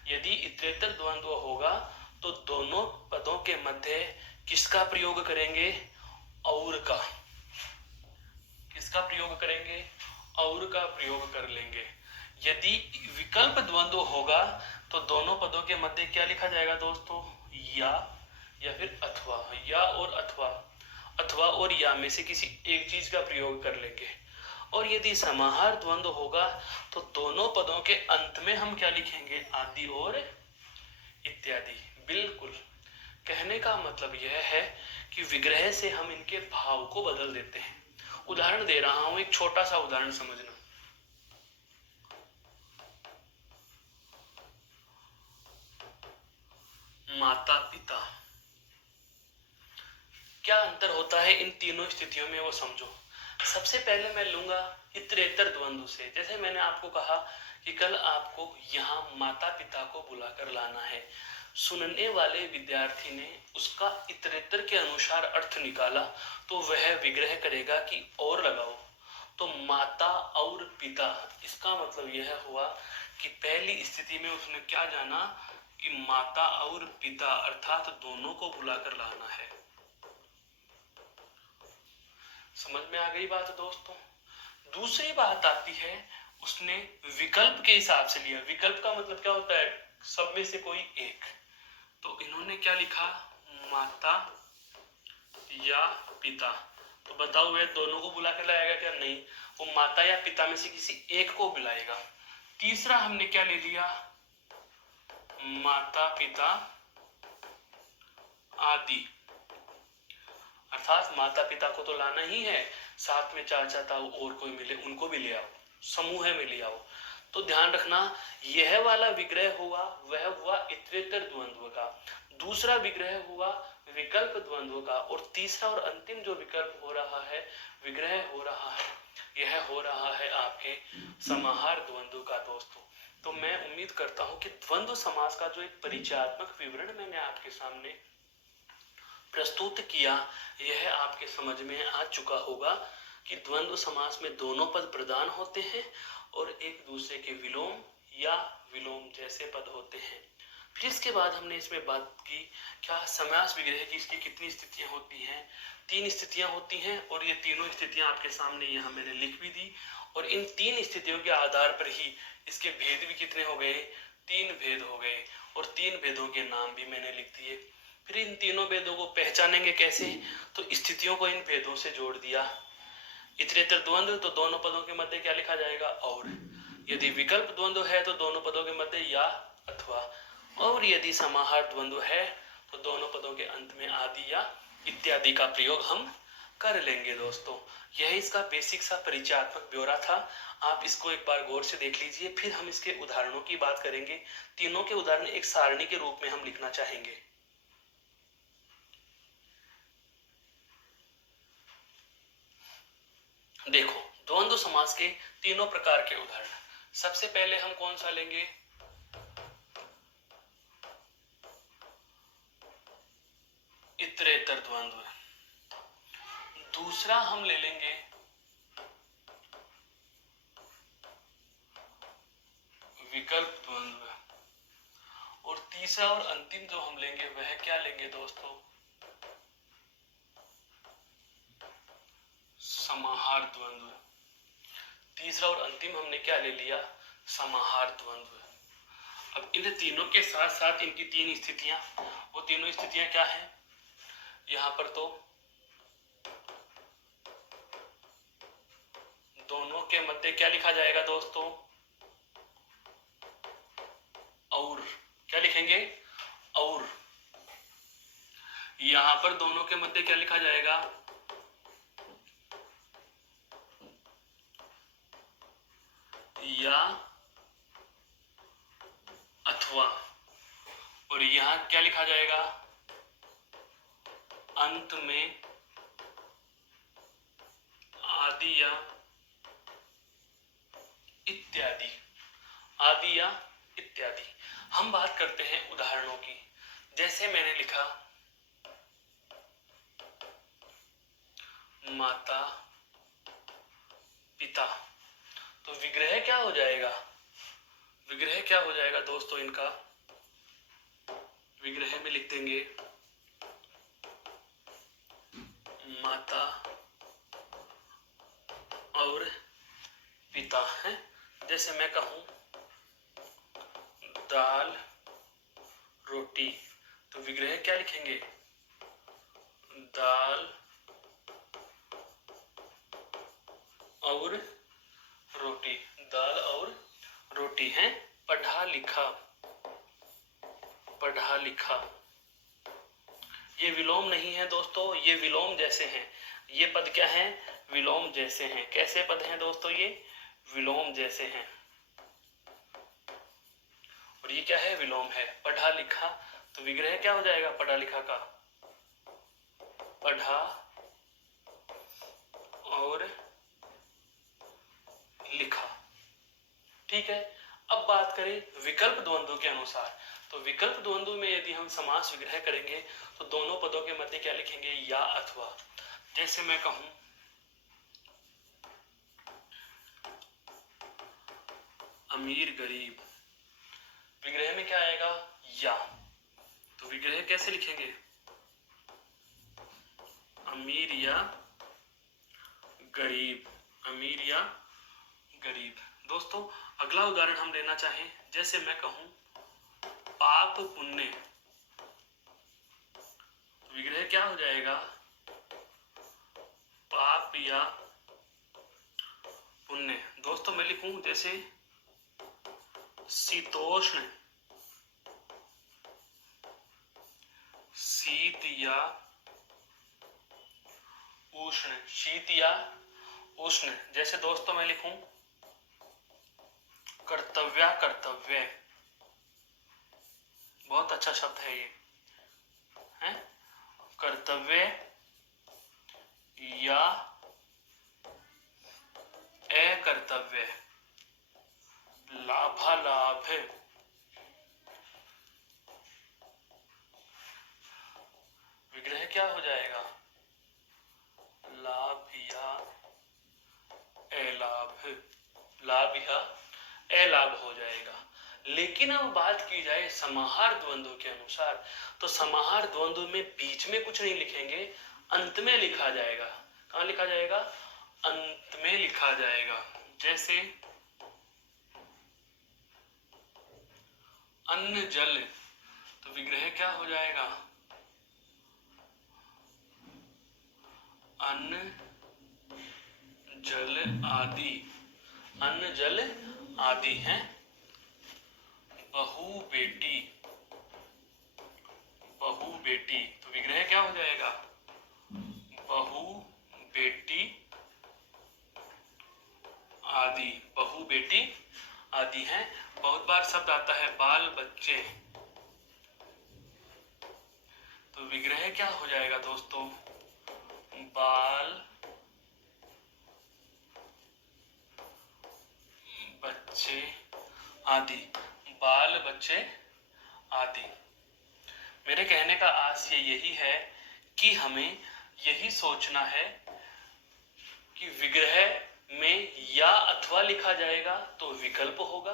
यदि इतरेतर द्वंद्व होगा तो दोनों पदों के मध्य किसका प्रयोग करेंगे, और का। किसका प्रयोग करेंगे, और का प्रयोग कर लेंगे। यदि विकल्प द्वंद्व होगा तो दोनों पदों के मध्य क्या लिखा जाएगा दोस्तों, या फिर अथवा, या और अथवा, अथवा और या में से किसी एक चीज का प्रयोग कर लेंगे। और यदि समाहार द्वंद्व होगा तो दोनों पदों के अंत में हम क्या लिखेंगे, आदि और इत्यादि। बिल्कुल, कहने का मतलब यह है कि विग्रह से हम इनके भाव को बदल देते हैं। उदाहरण दे रहा हूं, एक छोटा सा उदाहरण समझना। माता पिता, क्या अंतर होता है इन तीनों स्थितियों में वो समझो। सबसे पहले मैं लूंगा इतरेतर द्वंद्व से। जैसे मैंने आपको कहा कि कल आपको यहाँ माता पिता को बुलाकर लाना है, सुनने वाले विद्यार्थी ने उसका इतरेतर के अनुसार अर्थ निकाला तो वह विग्रह करेगा कि और लगाओ, तो माता और पिता, इसका मतलब यह हुआ कि पहली स्थिति में उसने क्या जाना कि माता और पिता अर्थात दोनों को बुलाकर लाना है। समझ में आ गई बात दोस्तों। दूसरी बात आती है, उसने विकल्प के हिसाब से लिया। विकल्प का मतलब क्या होता है, सब में से कोई एक। तो इन्होंने क्या लिखा, माता या पिता। तो बताओ वह दोनों को बुला कर लाएगा क्या, नहीं, वो माता या पिता में से किसी एक को बुलाएगा। तीसरा हमने क्या ले लिया, माता पिता आदि, अर्थात माता पिता को तो लाना ही है, साथ में चाचा ताऊ और कोई मिले उनको भी ले आओ, समूह में ले आओ। तो ध्यान रखना, यह वाला विग्रह हुआ वह हुआ इतरेतर द्वंद्व का, दूसरा विग्रह हुआ विकल्प द्वंद्व का, और तीसरा और अंतिम जो विकल्प हो रहा है, विग्रह हो रहा है, यह हो रहा है आपके समाहार द्वंद्व का दोस्तों। तो मैं उम्मीद करता हूं कि द्वंद्व समास का जो एक परिचयात्मक विवरण मैंने आपके सामने प्रस्तुत किया, यह आपके समझ में आ चुका होगा कि द्वंद्व समास में दोनों पद प्रधान होते हैं और एक दूसरे के विलोम या विलोम जैसे पद होते हैं। फिर इसके बाद हमने इसमें बात की क्या समास विग्रह की इसकी कितनी स्थितियां होती हैं, तीन स्थितियां होती हैं, और ये तीनों स्थितियां आपके सामने यहाँ मैंने लिख भी दी। और इन तीन स्थितियों के आधार पर ही इसके भेद भी कितने हो गए, तीन भेद हो गए, और तीन भेदों के नाम भी मैंने लिख दिए। फिर इन तीनों भेदों को पहचानेंगे कैसे, तो स्थितियों को इन भेदों से जोड़ दिया। इतरेतर द्वंद्व तो दोनों पदों के मध्य क्या लिखा जाएगा, और। यदि विकल्प द्वंद्व है तो दोनों पदों के मध्य या अथवा, और यदि समाहार द्वंद्व है तो दोनों पदों के अंत में आदि या इत्यादि का प्रयोग हम कर लेंगे दोस्तों। यह इसका बेसिक सा परिचयात्मक ब्यौरा था। आप इसको एक बार गौर से देख लीजिए, फिर हम इसके उदाहरणों की बात करेंगे। तीनों के उदाहरण एक सारणी के रूप में हम लिखना चाहेंगे। देखो, द्वंद्व समास के तीनों प्रकार के उदाहरण। सबसे पहले हम कौन सा लेंगे, इतरेतर द्वंद्व। दूसरा हम ले लेंगे विकल्प द्वंद्व, और तीसरा और अंतिम जो हम लेंगे वह क्या लेंगे दोस्तों, समाहार द्वंद्व। तीसरा और अंतिम हमने क्या ले लिया, समाहार द्वंद्व। अब इन तीनों के साथ साथ इनकी तीन स्थितियां, वो तीनों स्थितियां क्या है? यहां पर तो दोनों के मध्य क्या लिखा जाएगा दोस्तों? और। क्या लिखेंगे? और। यहां पर दोनों के मध्य क्या लिखा जाएगा? या अथवा। और यहां क्या लिखा जाएगा? अंत में आदि या इत्यादि। आदि या इत्यादि। हम बात करते हैं उदाहरणों की। जैसे मैंने लिखा माता पिता, तो विग्रह क्या हो जाएगा? विग्रह क्या हो जाएगा दोस्तों इनका? विग्रह में लिख देंगे माता और पिता है। जैसे मैं कहूं दाल रोटी, तो विग्रह क्या लिखेंगे? दाल और रोटी। दाल और रोटी है। पढ़ा लिखा, पढ़ा लिखा। ये विलोम नहीं है दोस्तों, ये विलोम जैसे हैं। ये पद क्या हैं? विलोम जैसे हैं। कैसे पद हैं दोस्तों? ये विलोम जैसे हैं। और ये क्या है? विलोम है। पढ़ा लिखा, तो विग्रह क्या हो जाएगा पढ़ा लिखा का? पढ़ा और लिखा। ठीक है। अब बात करें विकल्प द्वंद्व के अनुसार, तो विकल्प द्वंद्व में यदि हम समास विग्रह करेंगे तो दोनों पदों के मध्य क्या लिखेंगे? या अथवा। जैसे मैं कहूं अमीर गरीब, विग्रह में क्या आएगा? या। तो विग्रह कैसे लिखेंगे? अमीर या गरीब। अमीर या गरीब। दोस्तों अगला उदाहरण हम लेना चाहें, जैसे मैं कहूं पाप पुण्य, तो विग्रह क्या हो जाएगा? पाप या पुण्य। दोस्तों मैं लिखूं जैसे शीतोष्ण, शीत या उष्ण। शीत या उष्ण। जैसे दोस्तों मैं लिखूं कर्तव्य कर्तव्य, बहुत अच्छा शब्द है ये, है कर्तव्य या अकर्तव्य। लाभालाभ, विग्रह क्या हो जाएगा? लाभ या अलाभ। लाभ या अलाभ हो जाएगा। लेकिन अब बात की जाए समाहार द्वंद्व के अनुसार, तो समाहार द्वंद्व में बीच में कुछ नहीं लिखेंगे, अंत में लिखा जाएगा। कहां लिखा जाएगा? अंत में लिखा जाएगा। जैसे अन्न जल, तो विग्रह क्या हो जाएगा? अन्न जल आदि। अन्न जल आदि हैं। बहू बेटी, बहू बेटी, तो विग्रह क्या हो जाएगा? बहू बेटी आदि। बहू बेटी आदि हैं। बहुत बार शब्द आता है बाल बच्चे, तो विग्रह क्या हो जाएगा दोस्तों? बाल बच्चे आदि। बाल बच्चे आदि। मेरे कहने का आशय यही है कि हमें यही सोचना है कि विग्रह में या अथवा लिखा जाएगा तो विकल्प होगा,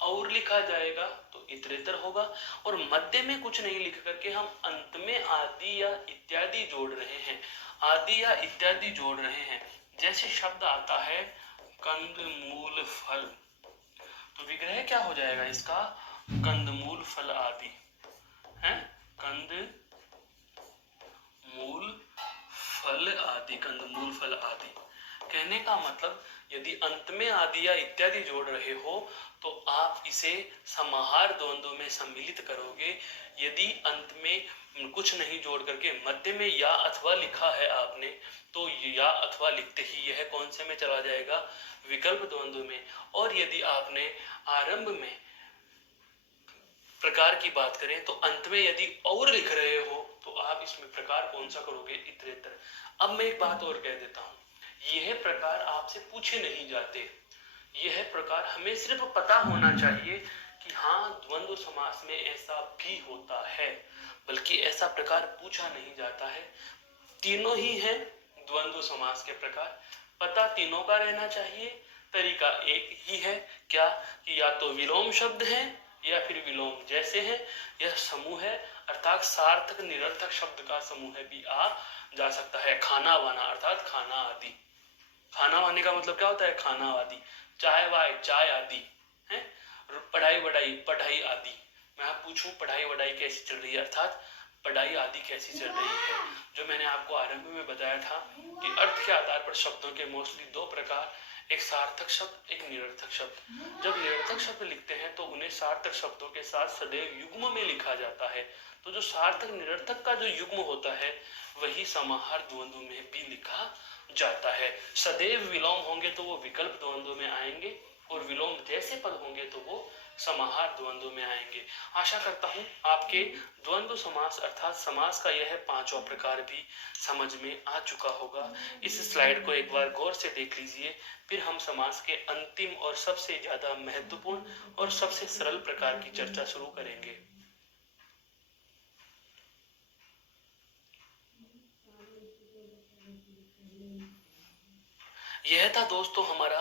और लिखा जाएगा तो इतरेतर होगा, और मध्य में कुछ नहीं लिख करके हम अंत में आदि या इत्यादि जोड़ रहे हैं। आदि या इत्यादि जोड़ रहे हैं। जैसे शब्द आता है कंद मूल फल, तो विग्रह क्या हो जाएगा इसका? कंदमूल फल आदि है, कंदमूल फल आदि, कंदमूल फल आदि। कहने का मतलब यदि अंत में आदि या इत्यादि जोड़ रहे हो तो आप इसे समाहार द्वंद्व में सम्मिलित करोगे। यदि अंत में कुछ नहीं जोड़ करके मध्य में या अथवा लिखा है आपने, तो या अथवा लिखते ही यह कौन से में चला जाएगा, विकल्प द्वंद्व में। और यदि आपने आरंभ में प्रकार की बात करें तो अंत में यदि और लिख रहे हो तो आप इसमें प्रकार कौन सा करोगे, इतरेतर। अब मैं एक बात और कह देता हूं, यह प्रकार आपसे पूछे नहीं जाते, यह प्रकार हमें सिर्फ पता होना चाहिए कि हाँ द्वंद्व समास में ऐसा भी होता है, बल्कि ऐसा प्रकार पूछा नहीं जाता है। तीनों ही हैं द्वंद्व समास के प्रकार, पता तीनों का रहना चाहिए। तरीका एक ही है, क्या कि या तो विलोम शब्द है या फिर विलोम जैसे हैं, यह समूह है अर्थात सार्थक निरर्थक शब्द का समूह है भी आ जा सकता है। खाना वाना अर्थात खाना आदि, खाना वाने का मतलब क्या होता है, खाना आदि। चाय वाय चाय आदि है। पढ़ाई वढ़ाई पढ़ाई आदि। मैं आप पूछूं पढ़ाई वढ़ाई कैसी चल रही है, अर्थात पढ़ाई आदि कैसी चल रही है। जो मैंने आपको आरंभ में बताया था कि अर्थ के आधार पर शब्दों के मोस्टली दो प्रकार, एक सार्थक शब्द, एक निरर्थक शब्द। जब निरर्थक शब्द लिखते हैं तो उन्हें सार्थक शब्दों के साथ सदैव युग्म में लिखा जाता है। तो जो सार्थक निरर्थक का जो युग्म होता है वही समाहार द्वंद्व में भी लिखा जाता है। सदैव विलोम होंगे तो वो विकल्प द्वंद्व में आएंगे, और विलोम जैसे पद होंगे तो वो समाहार द्वंद्व में आएंगे। आशा करता हूं आपके द्वंद्व समास अर्थात समास का यह पांचवा प्रकार भी समझ में आ चुका होगा। इस स्लाइड को एक बार गौर से देख लीजिए, फिर हम समास के अंतिम और सबसे ज्यादा महत्वपूर्ण और सबसे सरल प्रकार की चर्चा शुरू करेंगे। यह था दोस्तों हमारा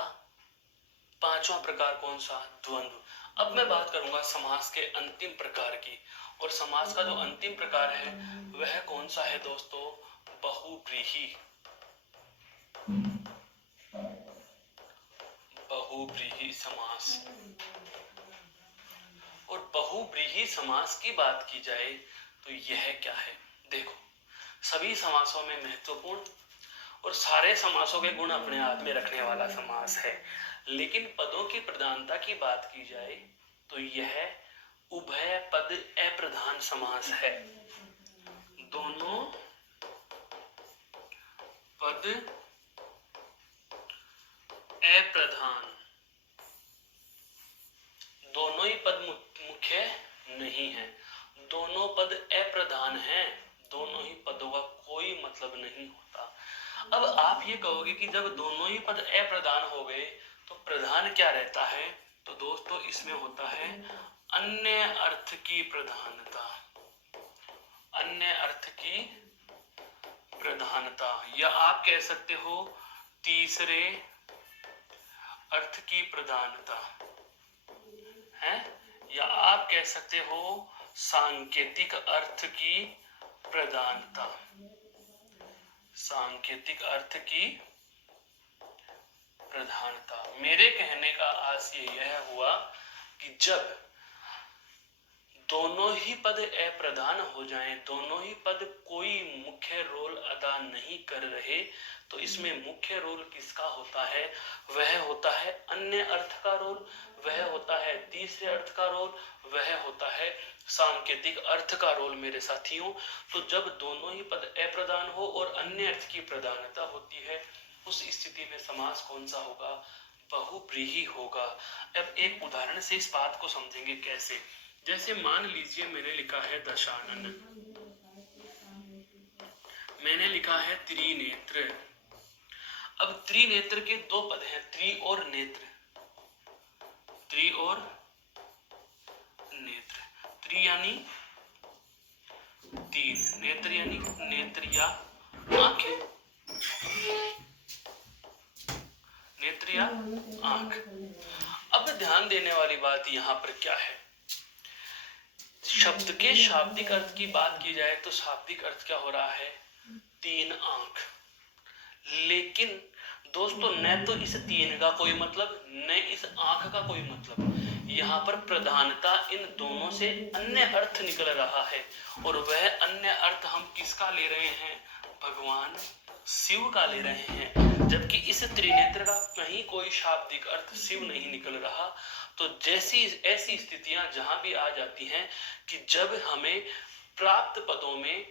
पांचवा प्रकार, कौन सा, द्वंद्व। अब मैं बात करूंगा समास के अंतिम प्रकार की, और समास का जो अंतिम प्रकार है वह कौन सा है दोस्तों, बहुव्रीहि। बहुव्रीहि समास। और बहुव्रीहि समास की बात की जाए तो यह क्या है, देखो सभी समासों में महत्वपूर्ण और सारे समासों के गुण अपने आप में रखने वाला समास है, लेकिन पदों की प्रधानता की बात की जाए तो यह उभय पद अप्रधान समास है। दोनों पद अप्रधान, दोनों ही पद मुख्य नहीं है, दोनों पद अप्रधान हैं, दोनों ही पदों का कोई मतलब नहीं होता। अब आप ये कहोगे कि जब दोनों ही पद अप्रधान हो गए तो प्रधान क्या रहता है, तो दोस्तों इसमें होता है अन्य अर्थ की प्रधानता, अन्य अर्थ की प्रधानता, या आप कह सकते हो तीसरे अर्थ की प्रधानता है, या आप कह सकते हो सांकेतिक अर्थ की प्रधानता, सांकेतिक अर्थ की प्रधानता। मेरे कहने का आशय यह हुआ कि जब दोनों ही पद अप्रधान हो जाएं, दोनों ही पद कोई मुख्य रोल अदा नहीं कर रहे, तो इसमें मुख्य रोल किसका होता है, वह होता है अन्य अर्थ का रोल, वह होता है तीसरे अर्थ का रोल, वह होता है सांकेतिक अर्थ का रोल मेरे साथियों। तो जब दोनों ही पद अप्रधान हो और अन्य अर्थ की प्रधानता होती है, उस स्थिति में समास कौन सा होगा, बहुव्रीहि होगा। अब एक उदाहरण से इस बात को समझेंगे कैसे। जैसे मान लीजिए मैंने लिखा है दशानन, मैंने लिखा है त्रिनेत्र। अब त्रिनेत्र के दो पद हैं, त्रि और नेत्र, त्रि और नेत्र। त्रि यानी तीन, नेत्र यानी नेत्र या आंखें, नेत्र या आंख। अब ध्यान देने वाली बात यहाँ पर क्या है, शब्द के शाब्दिक अर्थ की बात की जाए तो शाब्दिक अर्थ क्या हो रहा है, तीन आंख, लेकिन दोस्तों न तो इस 3 का कोई मतलब, न इस आंख का कोई मतलब। यहाँ पर प्रधानता इन दोनों से अन्य अर्थ निकल रहा है, और वह अन्य अर्थ हम किसका ले रहे हैं? भगवान शिव का ले रहे हैं। जबकि इस त्रिनेत्र का कहीं कोई शाब्दिक अर्थ शिव नहीं निकल रहा। तो जैसी ऐसी स्थितियां जहां भी आ जाती हैं कि जब हमें प्राप्त पदों में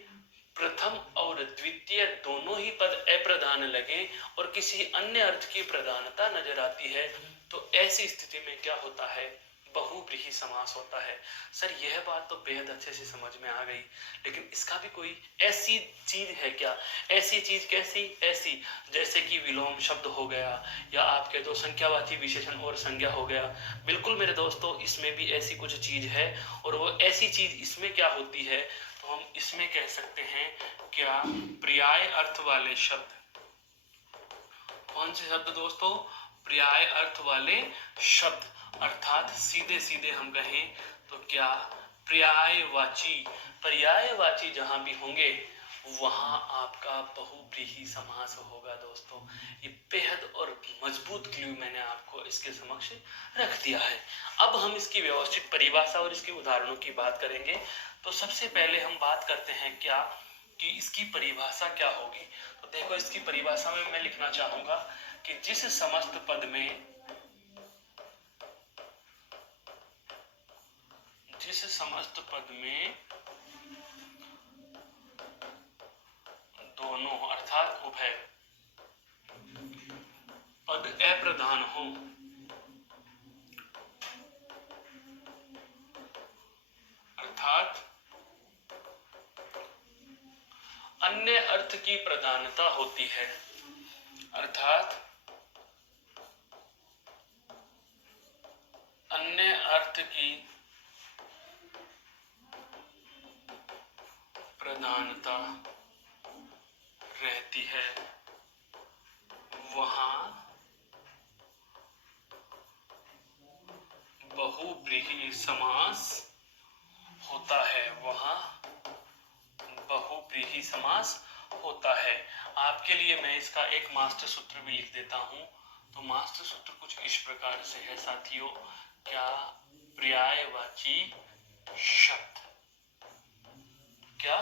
प्रथम और द्वितीय दोनों ही पद अप्रधान लगे और किसी अन्य अर्थ की प्रधानता नजर आती है, तो ऐसी स्थिति में क्या होता है? बहुव्रीहि समास होता है। सर यह बात तो बेहद अच्छे से समझ में आ गई, लेकिन इसका भी कोई ऐसी चीज है क्या? ऐसी चीज कैसी? ऐसी जैसे कि विलोम शब्द हो गया, या आप कह दो संख्यावाची विशेषण और संज्ञा हो गया। बिल्कुल मेरे दोस्तों, इसमें भी ऐसी कुछ चीज है, और वो ऐसी चीज इसमें क्या होती है? तो हम इसमें कह सकते हैं क्या? पर्याय अर्थ वाले शब्द। कौन से शब्द दोस्तों? पर्याय अर्थ वाले शब्द, अर्थात सीधे सीधे हम कहें तो क्या? पर्यायवाची। पर्यायवाची जहां भी होंगे वहां आपका बहुव्रीहि समास होगा दोस्तों। ये बेहद और मजबूत क्लू मैंने आपको इसके समक्ष रख दिया है। अब हम इसकी व्यवस्थित परिभाषा और इसके उदाहरणों की बात करेंगे। तो सबसे पहले हम बात करते हैं क्या कि इसकी परिभाषा क्या होगी। तो देखो, इसकी परिभाषा में मैं लिखना चाहूंगा कि जिस समस्त पद में दोनों अर्थात उभय पद अप्रधान हो, अर्थात अन्य अर्थ की प्रधानता होती है, अर्थात अन्य अर्थ की प्रधानता रहती है, वहां बहुव्रीहि समास होता है, वहां बहुव्रीहि समास होता है। आपके लिए मैं इसका एक मास्टर सूत्र भी लिख देता हूं। तो मास्टर सूत्र कुछ इस प्रकार से है साथियों, क्या? पर्यायवाची शब्द, क्या?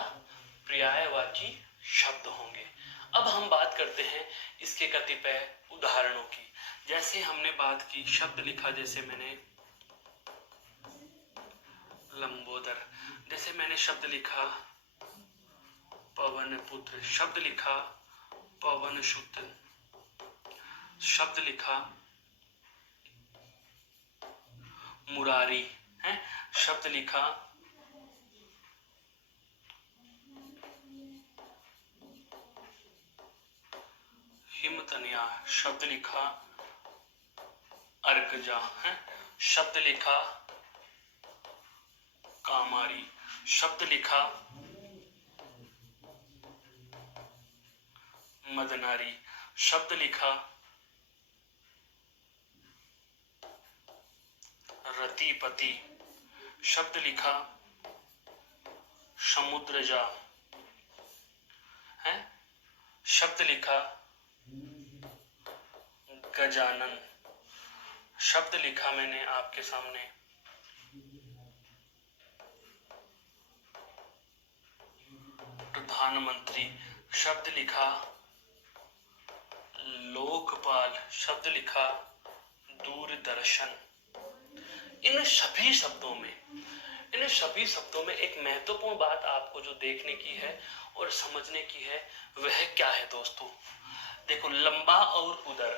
पर्यायवाची शब्द होंगे। अब हम बात करते हैं इसके कतिपय उदाहरणों की। जैसे हमने बात की, शब्द लिखा जैसे मैंने लंबोदर, जैसे मैंने शब्द लिखा पवन पुत्र, शब्द लिखा पवन सुत, शब्द लिखा मुरारी है, शब्द लिखा हिमतनिया, शब्द लिखा अर्कजा है, शब्द लिखा कामारी, शब्द लिखा मदनारी, शब्द लिखा रतिपति, शब्द लिखा समुद्रजा है, शब्द लिखा गजानन, शब्द लिखा मैंने आपके सामने प्रधानमंत्री, शब्द लिखा लोकपाल, शब्द लिखा दूरदर्शन। इन सभी शब्दों में एक महत्वपूर्ण बात आपको जो देखने की है और समझने की है, वह क्या है दोस्तों? देखो, लंबा और उदर,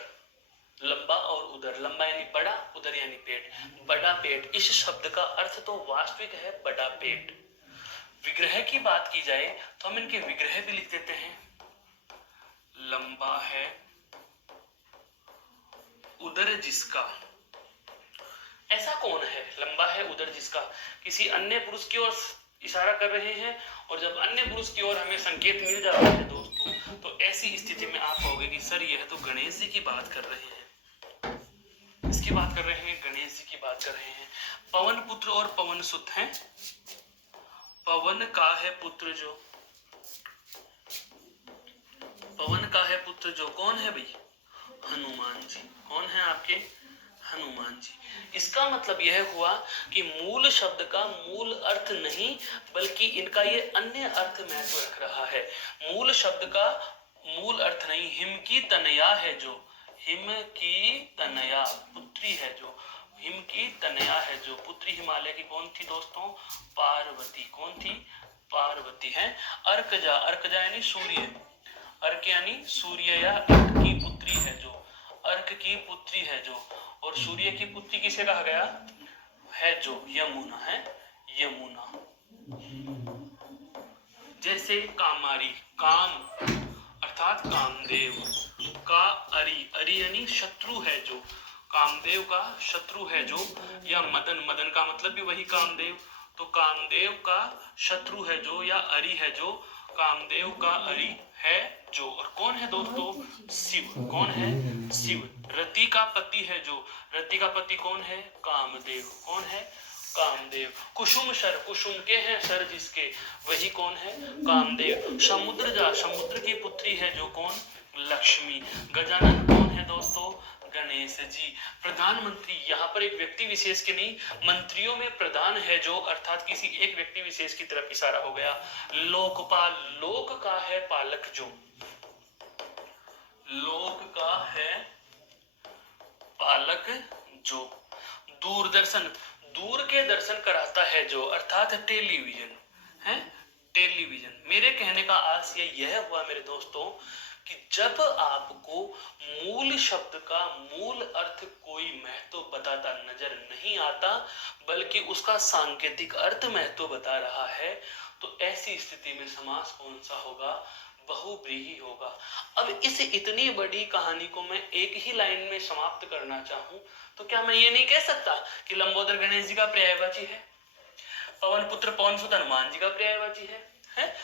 लंबा और उदर, लंबा यानी बड़ा, उदर यानी पेट, बड़ा पेट, इस शब्द का अर्थ तो वास्तविक है बड़ा पेट। विग्रह की बात की जाए तो हम इनके विग्रह भी लिख देते हैं, लंबा है उदर जिसका। ऐसा कौन है लंबा है उदर जिसका? किसी अन्य पुरुष की ओर इशारा कर रहे हैं, और जब अन्य पुरुष की ओर हमें संकेत मिल जाता है दोस्तों, तो ऐसी स्थिति में आप कहोगे कि सर यह तो गणेश जी की बात कर रहे हैं। इसकी बात कर रहे हैं, गणेश जी की बात कर रहे हैं। पवन पुत्र और पवन सुत हैं। पवन का है पुत्र जो, पवन का है पुत्र जो, कौन है भाई? हनुमान जी। कौन है आपके? हनुमान जी। इसका मतलब यह हुआ कि मूल शब्द का मूल अर्थ नहीं बल्कि इनका ये अन्य अर्थ महत्व रख रहा है। मूल शब्द का मूल अर्थ नहीं, हिम की तनया है जो, हिम की तनया पुत्री है जो, हिम की तनया है जो पुत्री हिमालय की कौन थी दोस्तों? पार्वती। कौन थी? पार्वती है। अर्कजा, अर्कजा यानी सूर्य, अर्क यानी सूर्य या अर्क की पुत्री है जो, अर्क की पुत्री है जो, और सूर्य की पुत्री किसे कहा गया है? जो यमुना है, यमुना। जैसे कामारी, काम अर्थात कामदेव का अरि, अरि यानी शत्रु है जो, कामदेव का शत्रु है जो, या मदन, मदन का मतलब भी वही कामदेव, तो कामदेव का शत्रु है जो या अरि है जो, कामदेव का अरि है जो। और कौन है दोस्तों? शिव। कौन है? शिव। रति का पति है जो, रति का पति कौन है? कामदेव। कौन है? कामदेव। कुसुम सर, कुसुम के हैं सर जिसके, वही कौन है? कामदेव। समुद्र जा, समुद्र की पुत्री है जो, कौन? लक्ष्मी। गजानन कौन है दोस्तों? गणेश जी। प्रधानमंत्री, यहाँ पर एक व्यक्ति विशेष के नहीं, मंत्रियों में प्रधान है जो, अर्थात किसी एक व्यक्ति विशेष की तरफ इशारा हो गया। लोकपाल, लोक का है पालक जो, लोक का है पालक जो। दूरदर्शन, दूर के दर्शन कराता है जो, अर्थात टेलीविजन है, टेलीविजन। मेरे कहने का आशय यह हुआ मेरे दोस्तों कि जब आपको मूल शब्द का मूल अर्थ कोई महत्व बताता नजर नहीं आता बल्कि उसका सांकेतिक अर्थ महत्व बता रहा है, तो ऐसी स्थिति में समास कौन सा होगा? बहुव्रीहि होगा। अब इस इतनी बड़ी कहानी को मैं एक ही लाइन में समाप्त करना चाहूं तो क्या मैं ये नहीं कह सकता कि लंबोदर गणेश जी का पर्यायवाची है, पवन पुत्र पवन सुत हनुमान जी का पर्यायवाची है?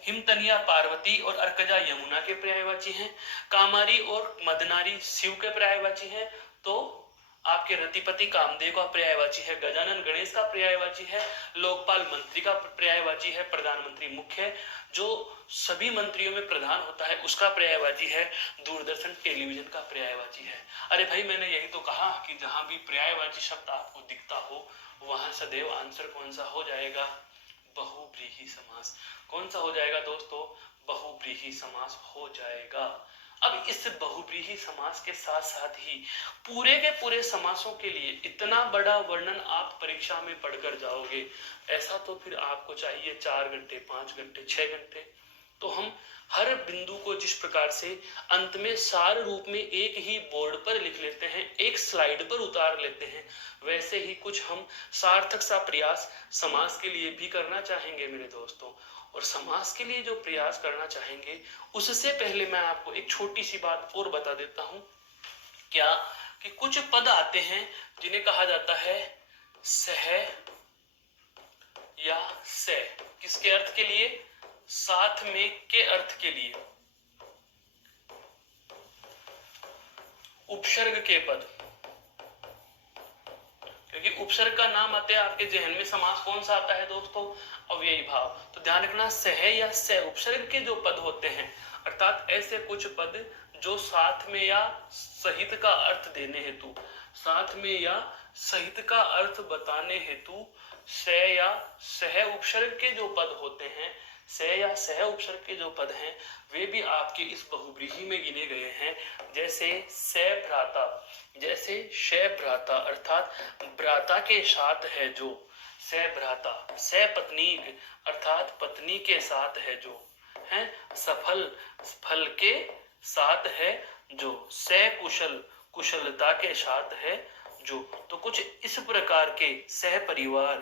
हिमतनिया पार्वती और अर्कजा यमुना के पर्यायवाची हैं, कामारी और मदनारी शिव के पर्यायवाची हैं, तो आपके रतिपति कामदेव का पर्यायवाची है, गजानन गणेश का पर्यायवाची है, लोकपाल मंत्री का पर्यायवाची है, प्रधानमंत्री मुख्य जो सभी मंत्रियों में प्रधान होता है उसका पर्यायवाची है, दूरदर्शन टेलीविजन का पर्यायवाची है। अरे भाई मैंने यही तो कहा कि जहां भी पर्यायवाची शब्द आपको दिखता हो वहां सदैव आंसर कौन सा हो जाएगा? बहुव्रीहि समास। कौन सा हो जाएगा दोस्तों? बहुव्रीहि समास हो जाएगा। अब इस बहुव्रीहि समास के साथ साथ ही पूरे के पूरे समासों के लिए इतना बड़ा वर्णन आप परीक्षा में पढ़कर जाओगे, ऐसा तो फिर आपको चाहिए 4 घंटे 5 घंटे 6 घंटे। तो हम हर बिंदु को जिस प्रकार से अंत में सार रूप में एक ही बोर्ड पर लिख लेते हैं, एक स्लाइड पर उतार लेते हैं, वैसे ही कुछ हम सार्थक सा प्रयास समास के लिए भी करना चाहेंगे मेरे दोस्तों। और समास के लिए जो प्रयास करना चाहेंगे उससे पहले मैं आपको एक छोटी सी बात और बता देता हूं, क्या कि कुछ पद आते हैं जिन्हें कहा जाता है सह या से। किसके अर्थ के लिए? साथ में के अर्थ के लिए। उपसर्ग के पद, क्योंकि उपसर्ग का नाम आते हैं आपके जहन में समास कौन सा आता है दोस्तों? अव्ययी भाव। तो ध्यान रखना सह या से उपसर्ग के जो पद होते हैं, अर्थात ऐसे कुछ पद जो साथ में या सहित का अर्थ देने हेतु, साथ में या सहित का अर्थ बताने हेतु से या सह उपसर्ग के जो पद होते हैं, से या सह उपसर्ग के जो पद हैं वे भी आपके इस बहुव्रीहि में गिने गए हैं। जैसे से भ्राता, जैसे शे भ्राता अर्थात भ्राता के साथ है जो, से भ्राता। से पत्नीक अर्थात पत्नी के साथ है जो, है सफल, फल के साथ है जो, से कुशल, कुशलता के साथ है जो। तो कुछ इस प्रकार के सह परिवार,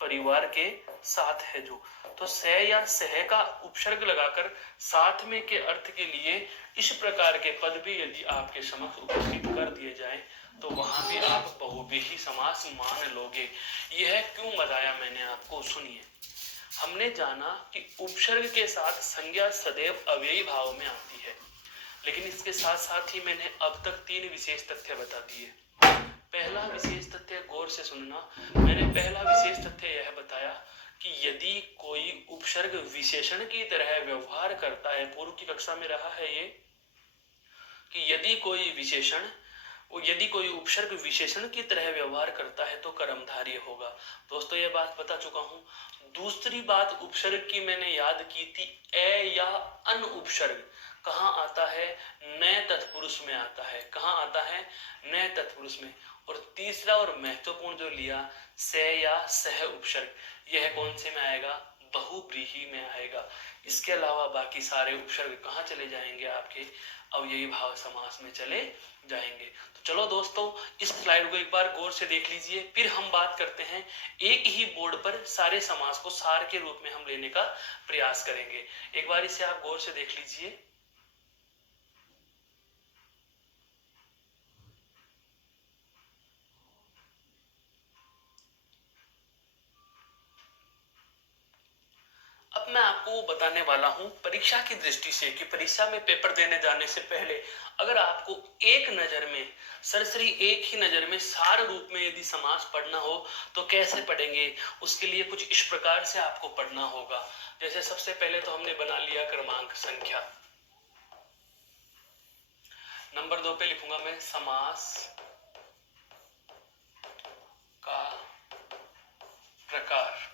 परिवार के साथ है जो। तो से या सह का उपसर्ग लगाकर साथ में के अर्थ के लिए इस प्रकार के पद भी यदि आपके समक्ष उपस्थित कर दिए जाएं तो वहां भी आप बहुव्रीहि समास मान लोगे। यह क्यों बताया मैंने आपको, सुनिए। हमने जाना कि उपसर्ग के साथ संज्ञा सदैव अव्ययी भाव में आती है, लेकिन इसके साथ साथ ही मैंने अब तक 3 विशेष तथ्य बता दिए। पहला विशेष तथ्य गौर से सुनना, मैंने पहला विशेष तथ्य यह बताया कि यदि कोई उपसर्ग विशेषण की तरह व्यवहार करता है, पूर्व की कक्षा में रहा है ये, कि यदि कोई उपसर्ग विशेषण की तरह व्यवहार करता है तो कर्मधारय होगा। दोस्तों ये बात बता चुका हूं। दूसरी बात उपसर्ग की मैंने याद की थी, ए या अन उपसर्ग कहाँ आता है? न तत्पुरुष में आता है। कहाँ आता है? न तत्पुरुष में। और तीसरा और महत्वपूर्ण जो लिया, से या सह उपसर्ग, यह कौन से में आएगा? बहुव्रीहि में आएगा। इसके अलावा बाकी सारे उपसर्ग कहाँ चले जाएंगे? आपके अव्ययी भाव समास में चले जाएंगे। तो चलो दोस्तों, इस स्लाइड को एक बार गौर से देख लीजिए, फिर हम बात करते हैं एक ही बोर्ड पर सारे समास को सार के रूप में हम लेने का प्रयास करेंगे। एक बार इसे आप गौर से देख लीजिए। अब मैं आपको बताने वाला हूं परीक्षा की दृष्टि से कि परीक्षा में पेपर देने जाने से पहले अगर आपको एक नजर में, सरसरी एक ही नजर में सार रूप में यदि समास पढ़ना हो तो कैसे पढ़ेंगे? उसके लिए कुछ इस प्रकार से आपको पढ़ना होगा। जैसे सबसे पहले तो हमने बना लिया क्रमांक संख्या। नंबर 2 पे लिखूंगा मैं समास का प्रकार।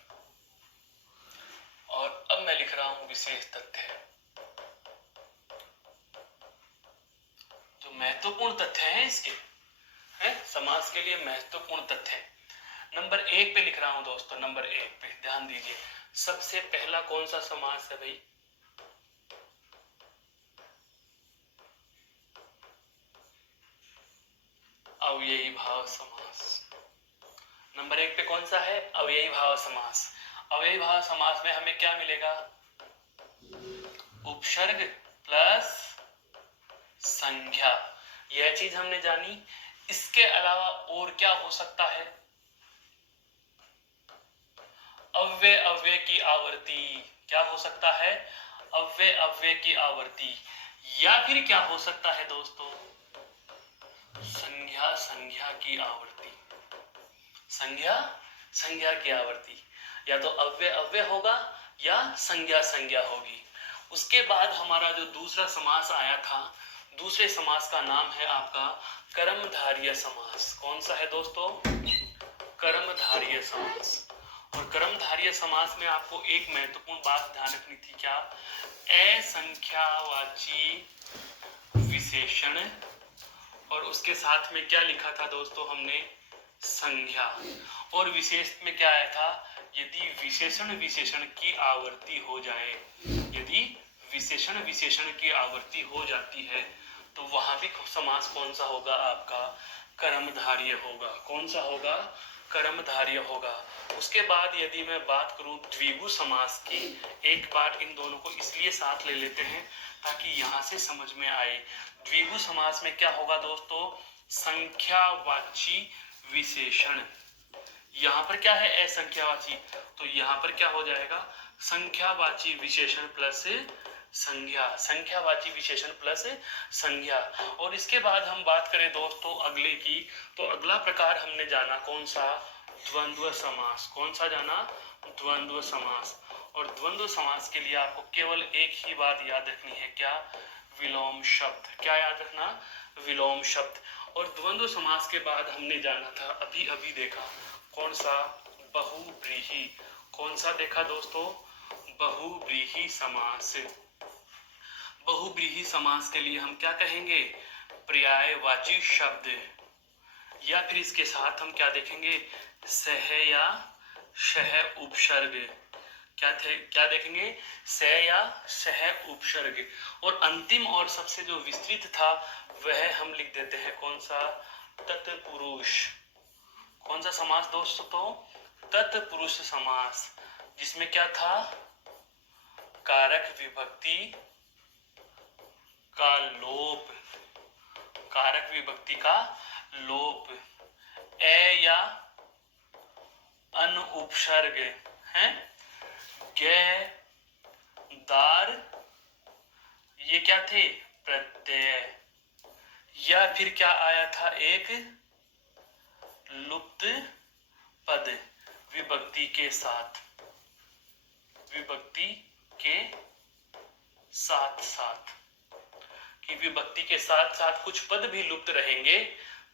और अब मैं लिख रहा हूं विशेष तथ्य। जो महत्वपूर्ण तथ्य हैं इसके, हैं समास के लिए महत्वपूर्ण तथ्य। नंबर 1 पे लिख रहा हूं दोस्तों। नंबर 1 पे ध्यान दीजिए, सबसे पहला कौन सा समास है भाई? अव्ययी भाव समास। नंबर 1 पे कौन सा है? अव्ययी भाव समास। अव्ययी भाव समास में हमें क्या मिलेगा? उपसर्ग प्लस संज्ञा। यह चीज हमने जानी। इसके अलावा और क्या हो सकता है? अव्यय अव्यय की आवर्ती। क्या हो सकता है? अव्यय अव्यय की आवर्ती। या फिर क्या हो सकता है दोस्तों? संज्ञा संज्ञा की आवर्ती। संज्ञा संज्ञा की आवर्ती। या तो अव्यय अव्यय होगा या संज्ञा संज्ञा होगी। उसके बाद हमारा जो दूसरा समास आया था, दूसरे समास का नाम है आपका कर्मधारय समास। कौन सा है दोस्तों? कर्मधारय समास। और कर्मधारय समास में आपको एक महत्वपूर्ण बात ध्यान रखनी थी। क्या? असंख्यावाची विशेषण और उसके साथ में क्या लिखा था दोस्तों हमने? संज्ञा। और विशेष में क्या आया था? यदि विशेषण विशेषण की आवर्ती हो जाए, यदि विशेषण विशेषण की आवर्ती हो जाती है तो वहां भी समास कौन सा होगा? आपका कर्मधारय होगा। कौन सा होगा? कर्मधारय होगा। उसके बाद यदि मैं बात करूं द्विगु समास की, एक बार इन दोनों को इसलिए साथ ले लेते हैं ताकि यहां से समझ में आए। द्विगु समास में क्या होगा दोस्तों? संख्यावाची विशेषण। यहां पर क्या है? असंख्यावाची। तो यहां पर क्या हो जाएगा? संख्यावाची विशेषण प्लस संज्ञा। संख्यावाची विशेषण प्लस संज्ञा। और इसके बाद हम बात करें दोस्तों अगले की, तो अगला प्रकार हमने जाना कौन सा? द्वंद्व समास। कौन सा जाना? द्वंद्व समास। और द्वंद्व समास के लिए आपको केवल एक ही बात याद रखनी है। क्या? विलोम शब्द। क्या याद रखना? विलोम शब्द। और द्वंद्व समास के बाद हमने जाना था, अभी अभी देखा, कौन सा? बहुव्रीहि। कौन सा देखा दोस्तों? बहुव्रीहि समास। बहुव्रीहि समास के लिए हम क्या कहेंगे? पर्यायवाची शब्द। या फिर इसके साथ हम क्या देखेंगे? सह या शह उपसर्ग। क्या देखेंगे? सह या सह उपसर्ग। और अंतिम और सबसे जो विस्तृत था वह हम लिख देते हैं कौन सा? तत्पुरुष। कौन सा समास दोस्तों? तत्पुरुष समास। जिसमें क्या था? कारक विभक्ति का लोप। कारक विभक्ति का लोप। ए या अन उपसर्ग है। गे, दार, ये क्या थे? प्रत्यय। या फिर क्या आया था? एक लुप्त पद विभक्ति के साथ। विभक्ति के साथ साथ। कि विभक्ति के साथ साथ कुछ पद भी लुप्त रहेंगे,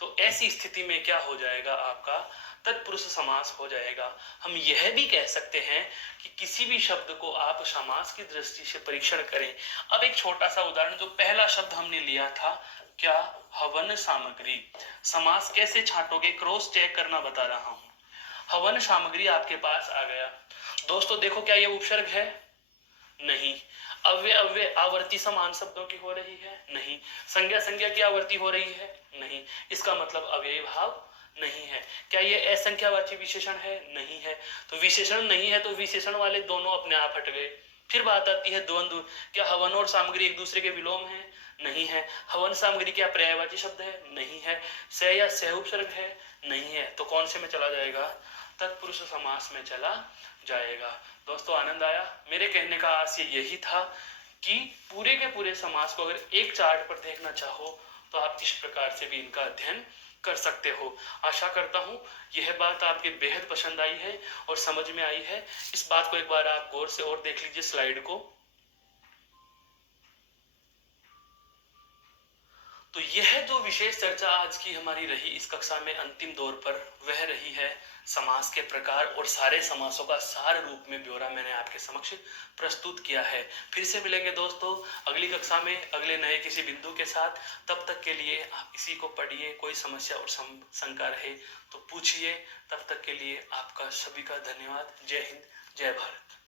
तो ऐसी स्थिति में क्या हो जाएगा, आपका तत्पुरुष समास हो जाएगा। हम यह भी कह सकते हैं कि किसी भी शब्द को आप समास की दृष्टि से परीक्षण करें। अब एक छोटा सा उदाहरण, जो पहला शब्द हमने लिया था, क्या, हवन सामग्री। समास कैसे छांटोगे, क्रॉस चेक करना बता रहा हूं। हवन सामग्री आपके पास आ गया। दोस्तों देखो, क्या ये उपसर्ग है? नहीं। अव्यय अव्यय आवर्ती समान शब्दों की हो रही है? नहीं। संज्ञा संज्ञा की आवर्ती हो रही है? नहीं। इसका मतलब अव्ययी भाव नहीं है। क्या ये असंख्यावाची विशेषण है? नहीं है। तो विशेषण नहीं है तो विशेषण वाले दोनों अपने आप हट गए। फिर बात आती है द्वंद्व। क्या हवन और सामग्री एक दूसरे के विलोम है? नहीं है। हवन सामग्री क्या पर्यायवाची शब्द है? नहीं है। सह या सह उपसर्ग है? नहीं है। तो कौन से में चला जाएगा? तत्पुरुष समास में चला जाएगा। दोस्तों आनंद आया? मेरे कहने का आशय यही था कि पूरे के पूरे समास को अगर एक चार्ट पर देखना चाहो तो आप इस प्रकार से भी इनका अध्ययन कर सकते हो। आशा करता हूं यह बात आपके बेहद पसंद आई है और समझ में आई है। इस बात को एक बार आप गौर से और देख लीजिए स्लाइड को। तो यह जो विशेष चर्चा आज की हमारी रही इस कक्षा में अंतिम दौर पर, वह रही है समास के प्रकार और सारे समासों का सार रूप में ब्यौरा मैंने आपके समक्ष प्रस्तुत किया है। फिर से मिलेंगे दोस्तों अगली कक्षा में अगले नए किसी बिंदु के साथ। तब तक के लिए आप इसी को पढ़िए, कोई समस्या और शंका रहे तो पूछिए। तब तक के लिए आपका सभी का धन्यवाद। जय हिंद, जय भारत।